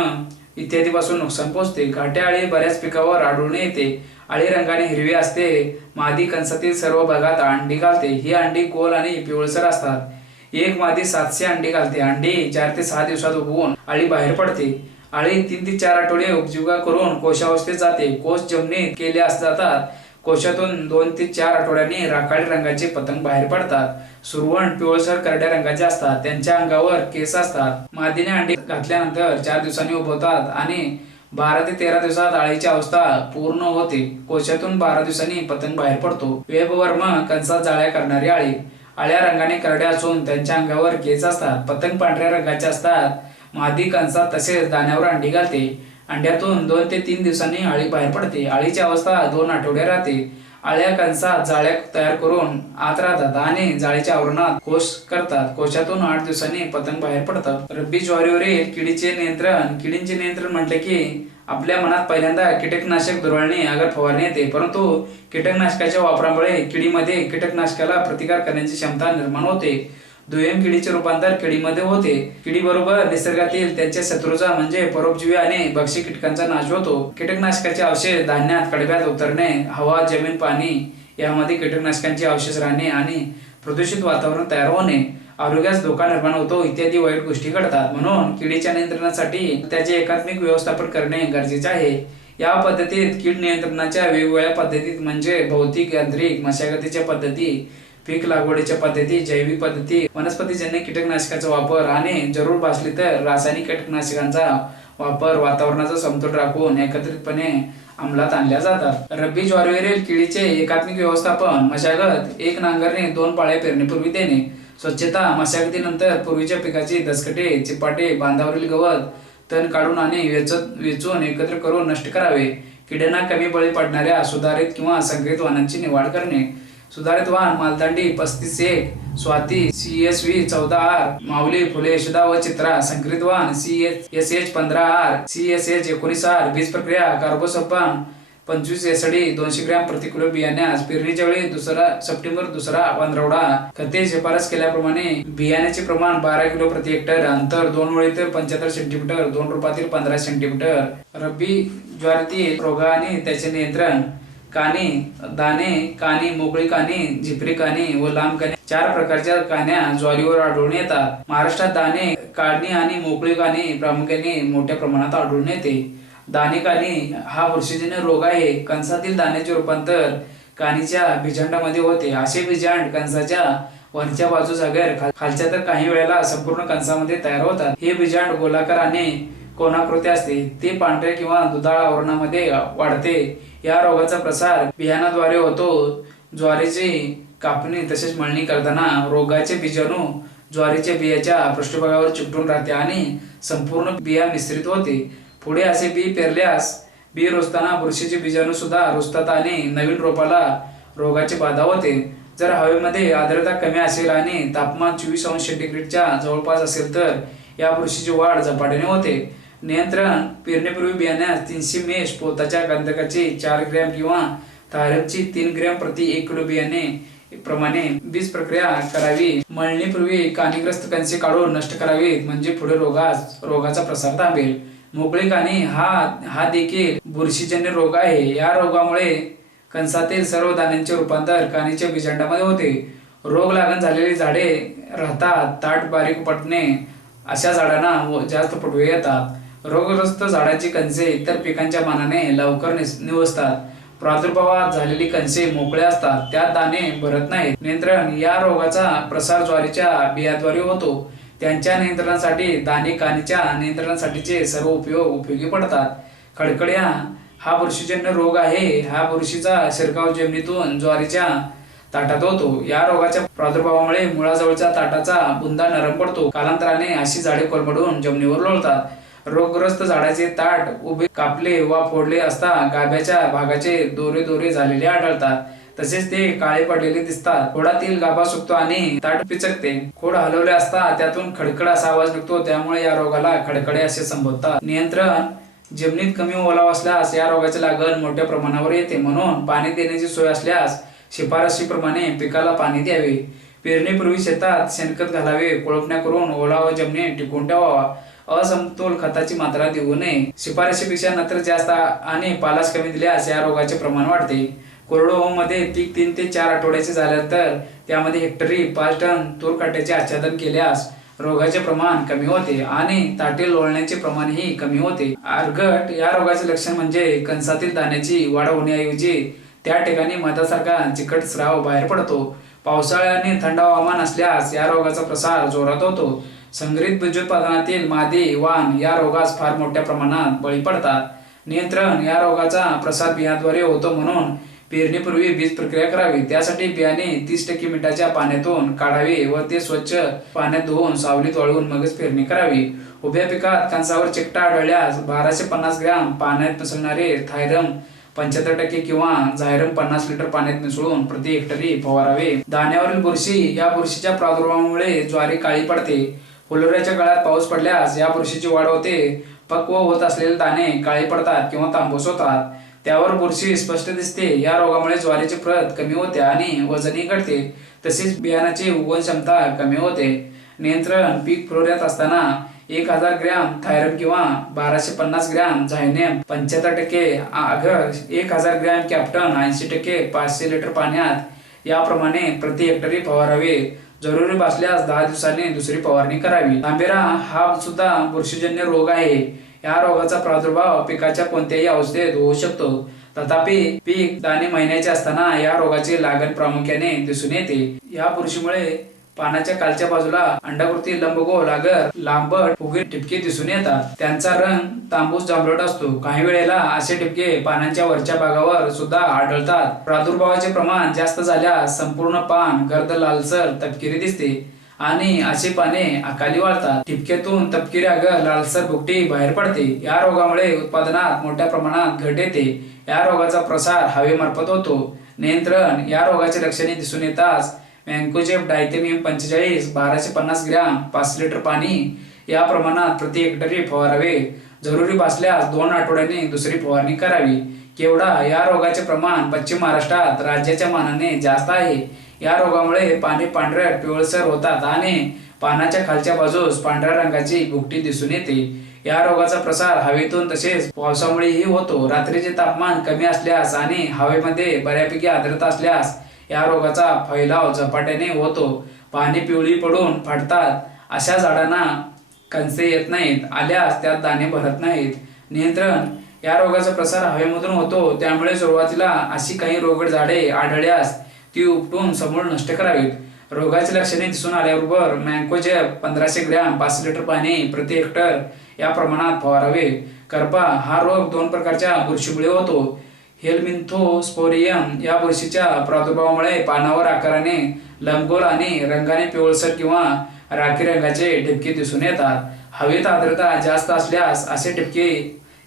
इत्यादी पासून नुकसान पोहोचते. घाटे आळी बऱ्याच पिकावर आढळून येते. आळी रंगाने हिरवी असते. मादी कंसातील सर्व भागात अंडी घालते. ही अंडी गोल आणि पिवळसर असतात. एक मादी 700 अंडी घालते. अंडी 4 ते 6 दिवसात उगवून आळी बाहेर पडते. आळी 3 ते 4 आठवडे उपजीविका करून कोशावस्थेत जाते. कोश जमिनीत केले जातात. कोशातून 2 ते 4 आठवड्यांनी राखाडी रंगाचे पतंग बाहेर पडतात. सुरवंट पिवळसर करड्या रंगाचे असतात. त्यांच्या अंगावर केस असतात. मादीने अंडी घातल्यानंतर 4 दिवसांनी उगवतात आणि 12 ते 13 दिवसात आळीची अवस्था पूर्ण होते. कोशातून 12 दिवसांनी पतंग बाहेर पडतो. वेबवर्म कंसात जाळ्या करणारी आळी. आळ्या रंगाने करड्या असून त्यांच्या अंगावर केस असतात. पतंग पांढऱ्या रंगाचे असतात. मादी कंसात तसेच दाण्यावर अंडी घालते. अंड्यातून 2 ते 3 दिवसांनी आळी बाहेर पडते. आळीची अवस्था 2 आठवडे राहते. आळ्या कंसात जाळ्या तयार करून आत राहतात आणि जाळीच्या आवरणात कोश करतात. कोशातून 8 दिवसांनी पतंग बाहेर पडतात. रब्बी ज्वारीवरील किडींचे नियंत्रण म्हटले की आपल्या मनात पहिल्यांदा कीटकनाशक दुर्वाळणी अगर फवारणी येते, परंतु कीटकनाशकाच्या वापरामुळे किडीमध्ये कीटकनाशकाला प्रतिकार करण्याची क्षमता निर्माण होते. दुय्यम किडीचे रूपांतर किडीमध्ये होते. किडीबरोबर निसर्गातील त्यांच्या शत्रूचा म्हणजे परोपजीवी आणि भक्षी कीटकांचा नाश होतो. कीटकनाशकाचे अवशेष धान्यात, कडब्यात उतरणे, हवा, जमीन, पाणी यामध्ये कीटकनाशकांचे अवशेष राहणे आणि प्रदूषित वातावरण तयार होणे, आरोग्यास धोका निर्माण होतो इत्यादी वाईट गोष्टी घडतात. म्हणून किडीच्या नियंत्रणासाठी त्याचे एकात्मिक व्यवस्थापन करणे गरजेचे आहे. या पद्धतीत कीड नियंत्रणाच्या वेगवेगळ्या पद्धतीत म्हणजे भौतिक, यांत्रिक, मशागतीच्या पद्धती, पीक लागवडीच्या पद्धती, जैविक पद्धती, वनस्पतीजन्य कीटकनाशकाचा वापर आणि जरूर भासली तर रासायनिक कीटकनाशकांचा वापर वातावरणाचा समतोल राखून एकत्रितपणे अंमलात आणल्या जातात. रब्बी ज्वारीवरील किडीचे एकात्मिक व्यवस्थापन. मशागत. 1 नांगरणे 2 पाळ्या पेरणीपूर्वी देणे. स्वच्छता. मशागतीनंतर पूर्वीच्या पिकाची दसकटे, चिपाटे, बांधावरील गवत, तण काढून आणि वेचून एकत्र करून नष्ट करावे. किड्यांना कमी बळी पडणाऱ्या सुधारित किंवा संकरित वाणांची निवड करणे. सुधारित वाण मालदांडी 35-1, स्वाती CSV 14R, माऊली, फुले, यशोदा व चित्रा. संकरित वाण CSH 15R, CSH 19R. बीज प्रक्रिया. कार्बोसल्फान 25 एसडी 200 ग्रॅम प्रति किलो बियाण्यास. पेरणीच्या वेळी 2 सप्टेंबर 2 पंधरवडा. खते शिफारस केल्याप्रमाणे बियाण्याचे प्रमाण 12 किलो प्रति हेक्टर. अंतर 2 ओळीतील 75 सेंटीमीटर, 2 रोपातील 15 सेंटीमीटर. रब्बी ज्वारीतील रोग आणि त्याचे नियंत्रण. कानी, दाणे, कानी, मोकळी कानी, झिपरी कानी व लांब कानी 4 प्रकारच्या कान्या ज्वारीवर आढळून येतात. महाराष्ट्रात दाणे काढणी आणि मोकळी कानी प्रामुख्याने मोठ्या प्रमाणात आढळून येते. दाणे कानी हा बुरशीजन्य रोग आहे. कणसातील दाण्याचे रूपांतर कानीच्या बीजांडामध्ये होते. असे बीजांड कणसाच्या वरच्या बाजूस अगर खालच्या तर काही वेळेला संपूर्ण कणसामध्ये तयार होतात. हे बीजांड गोलाकार आणि कोणाकृती असते. ते पांढऱ्या किंवा दुधाळ आवरणामध्ये वाढते. या रोगाचा प्रसार बियाणाद्वारे होतो. ज्वारीची कापणी तसेच मळणी करताना रोगाचे बीजाणू ज्वारीच्या बियाच्या पृष्ठभागावर चिकटून राहते आणि संपूर्ण बिया मिश्रित होते. पुढे असे बी पेरल्यास बी रुजताना बुरशीचे बीजाणू सुद्धा रुजतात आणि नवीन रोपाला रोगाची बाधा होते. जर हवेमध्ये आर्द्रता कमी असेल आणि तापमान 24 अंश सेंटीग्रेडच्या जवळपास असेल तर या बुरशीची वाढ झपाट्याने होते. नियंत्रण. पेरणीपूर्वी बियाण्यास 300 मेष पोताच्या गंधकाची 4 ग्रॅम किंवा थायरमची 3 ग्रॅम प्रति 1 किलो बियाणे प्रमाणे बीज प्रक्रिया करावी. मळणीपूर्वी कानीग्रस्त कणसे काढून नष्ट करावीत म्हणजे पुढे रोगाचा प्रसार थांबेल. मोकळी कानी हा देखील बुरशीजन्य रोग आहे. या रोगामुळे कणसातील सर्व दाण्यांचे रूपांतर कानीच्या बीजांडामध्ये होते. रोग लागण झालेली झाडे राहतात. ताट बारीक पटणे अशा झाडांना जास्त फुटवे येतात. रोगग्रस्त झाडाची कणसे इतर पिकांच्या मानाने लवकर निवसतात. प्रादुर्भावात झालेली कणसे मोकळे असतात. त्यात दाणे भरत नाहीत. नियंत्रण. या रोगाचा प्रसार ज्वारीच्या बियाद्वारे होतो. त्यांच्या नियंत्रणासाठी दाणे कानीच्या नियंत्रणासाठीचे सर्व उपयोगी पडतात. खडखड्या हा बुरशीजन्य रोग आहे. हा बुरशीचा शिरकाव जमिनीतून ज्वारीच्या ताटात होतो. या रोगाच्या प्रादुर्भावामुळे मुळाजवळच्या ताटाचा बुंदा नरम पडतो. कालांतराने अशी झाडे कोलमडून जमिनीवर लोळतात. रोगग्रस्त झाडाचे ताट उभे कापले वा फोडले असता गाभ्याच्या भागाचे दोरे झालेले आढळतात. तसेच ते काळे पडलेले दिसतात. खोडातील गाभा सुकतो आणि ताट पिचकते. खोड हलवले असता त्यातून खडखड असा आवाज निघतो. त्यामुळे या रोगाला खडखडे असे संबोधतात. नियंत्रण. जमिनीत कमी ओलावा असल्यास या रोगाची लागण मोठ्या प्रमाणावर येते. म्हणून पाणी देण्याची सोय असल्यास शिफारशीप्रमाणे पिकाला पाणी द्यावे. पेरणीपूर्वी शेतात शेणखत घालावे. कोळपण्या करून ओलावा जमिनीत टिकवून ठेवावा. असमतोल खताची मात्रा देऊ नये. शिफारशीपेक्षा नत्र जास्त आणि पालाश कमी दिल्यास या रोगाचे प्रमाण वाढते. कोरडवाहूमध्ये पीक 3 ते 4 आठवड्याचे झाल्यानंतर त्यामध्ये हेक्टरी 5 टन तूर काट्याचे आच्छादन केल्यास रोगाचे प्रमाण कमी होते आणि ताटे लोळण्याचे प्रमाणही कमी होते. आरगट. या रोगाचे लक्षण म्हणजे कणसातील दाण्याची वाढ होण्याऐवजी त्या ठिकाणी मधासारखा चिकट स्राव बाहेर पडतो. पावसाळा आणि थंड हवामान असल्यास या रोगाचा प्रसार जोरात होतो. संकरित बीजोत्पादनातील मादी वाण या रोगास फार मोठ्या प्रमाणात बळी पडतात. नियंत्रण. या रोगाचा प्रसार बियाद्वारे होतो म्हणून पेरणीपूर्वी बीज प्रक्रिया करावी. त्यासाठी बियाणे 30% मिठाच्या पाण्यातून काढावे व ते स्वच्छ पाण्यात धुवून सावलीत वाळवून मगच पेरणी करावी. उभ्या पिकात कणसावर चिकटा आढळल्यास 1250 ग्रॅम पाण्यात मिसळणारे थायरम 75% किंवा झायरम 50 लिटर पाण्यात मिसळून प्रति हेक्टरी फवारावे. दाण्यावरील बुरशी. या बुरशीच्या प्रादुर्भावामुळे ज्वारी काळी पडते. फुलोऱ्याच्या काळात पाऊस पडल्यास या बुरशीची वाढ होते. पक्व होत असलेले दाणे काळे पडतात किंवा तांबूस होतात, त्यावर बुरशी स्पष्ट दिसते. या रोगामुळे ज्वारीची प्रत कमी होते आणि वजनही घटते. तसेच बियाणाची उगवण क्षमता कमी होते. नियंत्रण: पीक फुलोऱ्यात असताना 1000 ग्रॅम थायरम किंवा 1250 ग्रॅम झायनेम 75% आगर, 1000 ग्रॅम कॅप्टन 80% 500 लिटर पाण्यात याप्रमाणे प्रति हेक्टरी फवारावे. जरुरी भासल्यास 10 दिवसांनी दुसरी फवारणी करावी. तांबेरा हा सुद्धा बुरशीजन्य रोग आहे. या रोगाचा प्रादुर्भाव पिकाच्या कोणत्याही अवस्थेत होऊ शकतो. तथापि पीक दाणे महिन्याचे असताना या रोगाची लागण प्रामुख्याने दिसून येते. या बुरशीमुळे पानाच्या खालच्या बाजूला अंडाकृती लंबगोल आगर, लांबट फुगे ठिपके दिसून येतात. त्यांचा रंग तांबूस जांभळट असतो. काही वेळेला असे ठिपके पानांच्या वरच्या भागावर सुद्धा आढळतात. प्रादुर्भावाचे प्रमाण जास्त झाल्यास संपूर्ण पान गर्द लालसर तपकिरी दिसते आणि अशी पाने अकाली वाळतात. ठिपक्यातून तपकिरी आगर लालसर भुकटी बाहेर पडते. या रोगामुळे उत्पादनात मोठ्या प्रमाणात घट येते. या रोगाचा प्रसार हवेमार्फत होतो. नियंत्रण: या रोगाची लक्षणे दिसून येताच मँकोजेब डायथेनियम 45 1250 ग्रॅम 5 लिटर पाणी या प्रमाणात प्रति हेक्टरी फवारावे. जरुरी भासल्यास 2 आठवड्यांनी दुसरी फवारणी करावी. केवडा: या रोगाचे प्रमाण पश्चिम महाराष्ट्रात राज्याच्या मानाने जास्त आहे. या रोगामुळे पाने पांढरट पिवळसर होतात आणि पानाच्या खालच्या बाजूस पांढऱ्या रंगाची भुकटी दिसून येते. या रोगाचा प्रसार हवेतून तसेच पावसामुळेही होतो. रात्रीचे तापमान कमी असल्यास आणि हवेमध्ये बऱ्यापैकी आर्द्रता असल्यास या रोगाचा फैलाव झपाट्याने होतो. पाने पिवळी पडून फाटतात. अशा झाडांना कणसे येत नाहीत. आल्यास त्यात दाणे भरत नाहीत. नियंत्रण: या रोगाचा प्रसार हवेमधून होतो. त्यामुळे सुरुवातीला अशी काही रोगट झाडे आढळल्यास ती उपटून समूळ नष्ट करावीत. रोगाची लक्षणे दिसून आल्याबरोबर मँकोजेब 1500 ग्रॅम 5 लिटर पाणी प्रति हेक्टर या प्रमाणात फवारावे. करपा: हा रोग 2 प्रकारच्या बुरशीमुळे होतो. हेल्मिंथोस्पोरियम या बुरशीच्या प्रादुर्भावामुळे पानावर आकाराने लंबगोल आणि रंगाने पिवळसर किंवा राखी रंगाचे ठिपके दिसून येतात. हवेत आर्द्रता जास्त असल्यास असे ठिपके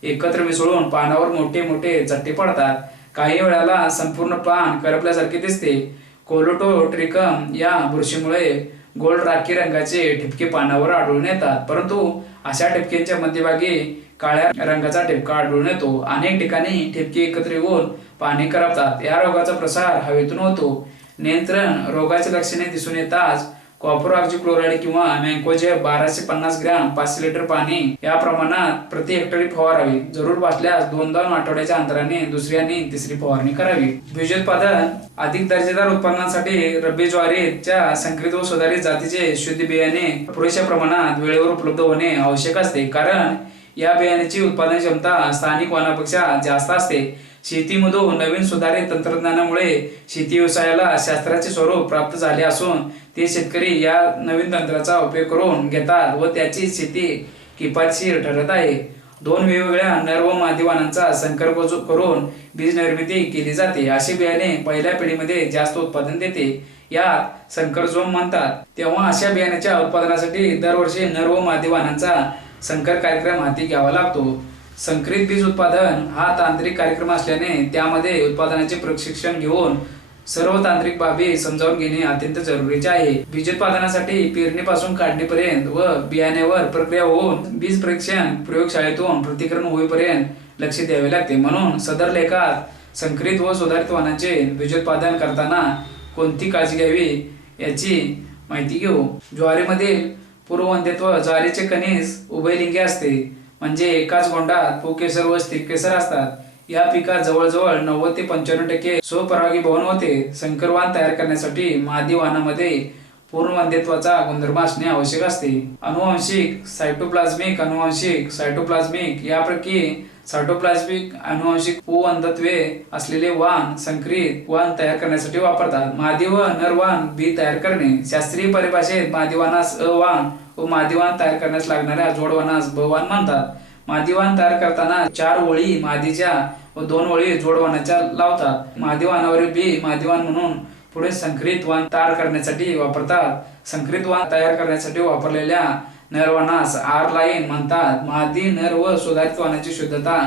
एकत्र मिसळून पानावर मोठे मोठे चट्टे पडतात. काही वेळाला संपूर्ण पान करपल्यासारखे दिसते. कोलोटोट्रिकम या बुरशीमुळे गोल राखी रंगाचे ठिपके पानावर आढळून येतात, परंतु अशा ठिपक्यांच्या मध्यभागी काळ्या रंगाचा ठिपका आढळून येतो. अनेक ठिकाणी ठिपके एकत्र येऊन पाने करपतात. या रोगाचा प्रसार हवेतून होतो. नियंत्रण: रोगाची लक्षणे दिसून येताच कॉपर ऑक्झीक्लोराइड किंवा मँकोजेब 1250 ग्रॅम 500 लिटर पाणी या प्रमाणात प्रति हेक्टरी फवारावी. जरूर भासल्यास 2-2 आठवड्याच्या अंतराने दुसरी आणि तिसरी फवारणी करावी. बीजोत्पादन: अधिक दर्जेदार उत्पादनासाठी रब्बी ज्वारीच्या संकरित व सुधारित जातीचे शुद्ध बियाणे पुरेशा प्रमाणात वेळेवर उपलब्ध होणे आवश्यक असते, कारण या बियाण्याची उत्पादन क्षमता स्थानिक वाणापेक्षा जास्त असते. शेतीमधून नवीन सुधारित तंत्रज्ञानामुळे शेती व्यवसायाला शास्त्राचे स्वरूप प्राप्त झाले असून ते शेतकरी या नवीन तंत्राचा उपयोग करून घेतात व त्याची शेती किफायतशीर ठरत आहे. 2 वेगवेगळ्या नर व मादी वाणांचा संकर करून बीज निर्मिती केली जाते. असे बियाणे पहिल्या पिढीमध्ये जास्त उत्पादन देते. यात संकरजोम म्हणतात. तेव्हा अशा बियाण्याच्या उत्पादनासाठी दरवर्षी नर व मादी वाणांचा संकर कार्यक्रम हाती घ्यावा लागतो. संकरित बीज उत्पादन हा तांत्रिक कार्यक्रम असल्याने त्यामध्ये उत्पादनाचे प्रशिक्षण घेऊन सर्व तांत्रिक बाबी समजावून घेणे अत्यंत जरुरीचे आहे. बीजोत्पादनासाठी पेरणीपासून काढणीपर्यंत व बियाण्यावर प्रक्रिया होऊन बीज परीक्षण प्रयोगशाळेतून प्रतिकरण होईपर्यंत लक्ष द्यावे लागते. म्हणून सदर लेखात संकरित व सुधारित वाणांचे बीजोत्पादन करताना कोणती काळजी घ्यावी याची माहिती घेऊ. ज्वारीमधील पूर्ववंध्यत्व: ज्वारीचे कणीस उभयलिंगी असते, म्हणजे एकाच गोंडात पुकेसर व स्त्रीकेसर असतात. या पिकात जवळजवळ 90 ते 95% स्वपरागी भवन होते. संकरवाण तयार करण्यासाठी मादी वाणामध्ये पूर्णवंध्यत्वाचा गुणधर्म असणे आवश्यक असते. अनुवांशिक सायटोप्लाझ्मिक अनुवांशिक सायटोप्लाझ्मिक यापैकी सायटोप्लाझ्मिक अनुवांशिक पूवंध्यत्वे असलेले वाण संकरित वाण तयार करण्यासाठी वापरतात. मादी व नर वाण बी तयार करणे: शास्त्रीय परिभाषेत मादी वाणास अ वाण व मादी वाण तयार करण्यास लागणाऱ्या जोडवाणास ब वाण म्हणतात. मादी वाण तयार करताना 4 ओळी मादीच्या व 2 ओळी जोडवाणाच्या लावतात. मादी वाणावरील बी मादी वाण म्हणून पुढे संकरित वाण तयार करण्यासाठी वापरतात. संकरित वाण तयार करण्यासाठी वापरलेल्या नरवाणास आर लाईन म्हणतात. मादी नर व सुधारित वाणाची शुद्धता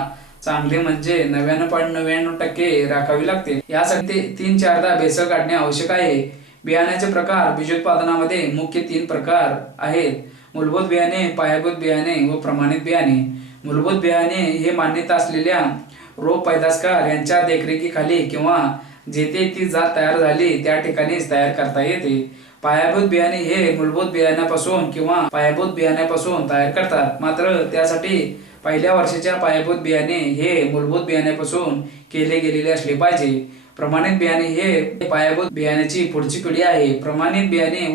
चांगली म्हणजे 99.99% राखावी लागते. यासाठी 3-4दा भेसळ काढणे आवश्यक आहे. बियाण्याचे प्रकार: बीजोत्पादनामध्ये मुख्य 3 प्रकार आहेत: मूलभूत बियाणे, पायाभूत बियाणे व प्रमाणित बियाणे. मूलभूत बियाणे हे मान्यता असलेल्या रोप पैदासकार यांच्या देखरेखीखाली किंवा जेथे ती जात तयार झाली त्या ठिकाणीच तयार करता येते. पायाभूत बियाणे हे मूलभूत बियाण्यापासून किंवा पायाभूत बियाण्यापासून तयार करतात. मात्र त्यासाठी पहिल्या वर्षाच्या पायाभूत बियाणे हे मूलभूत बियाण्यापासून केले गेलेले असले पाहिजे. प्रमाणित बियाणे हे पायाभूत बियाण्याची पुढची पिढी आहे. प्रमाणित बियाणे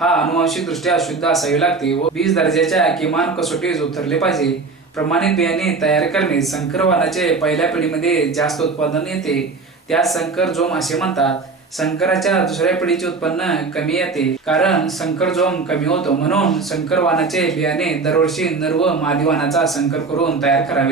हा अनुवांशिकदृष्ट्या शुद्ध असावे लागते व बीज दर्जाच्या किमान कसोटीस उतरले पाहिजे. प्रमाणित बियाणे तयार करणे संकर वाणाचे पहिल्या पिढीमध्ये जास्त उत्पादन येते. त्यास संकर जोम असे म्हणतात. संकराच्या दुसऱ्या पिढीचे उत्पन्न कमी येते कारण संकर जोम कमी होतो. म्हणून संकर वाणाचे बियाणे दरवर्षी नर व मादी वाणाचा संकर करून तयार करावे.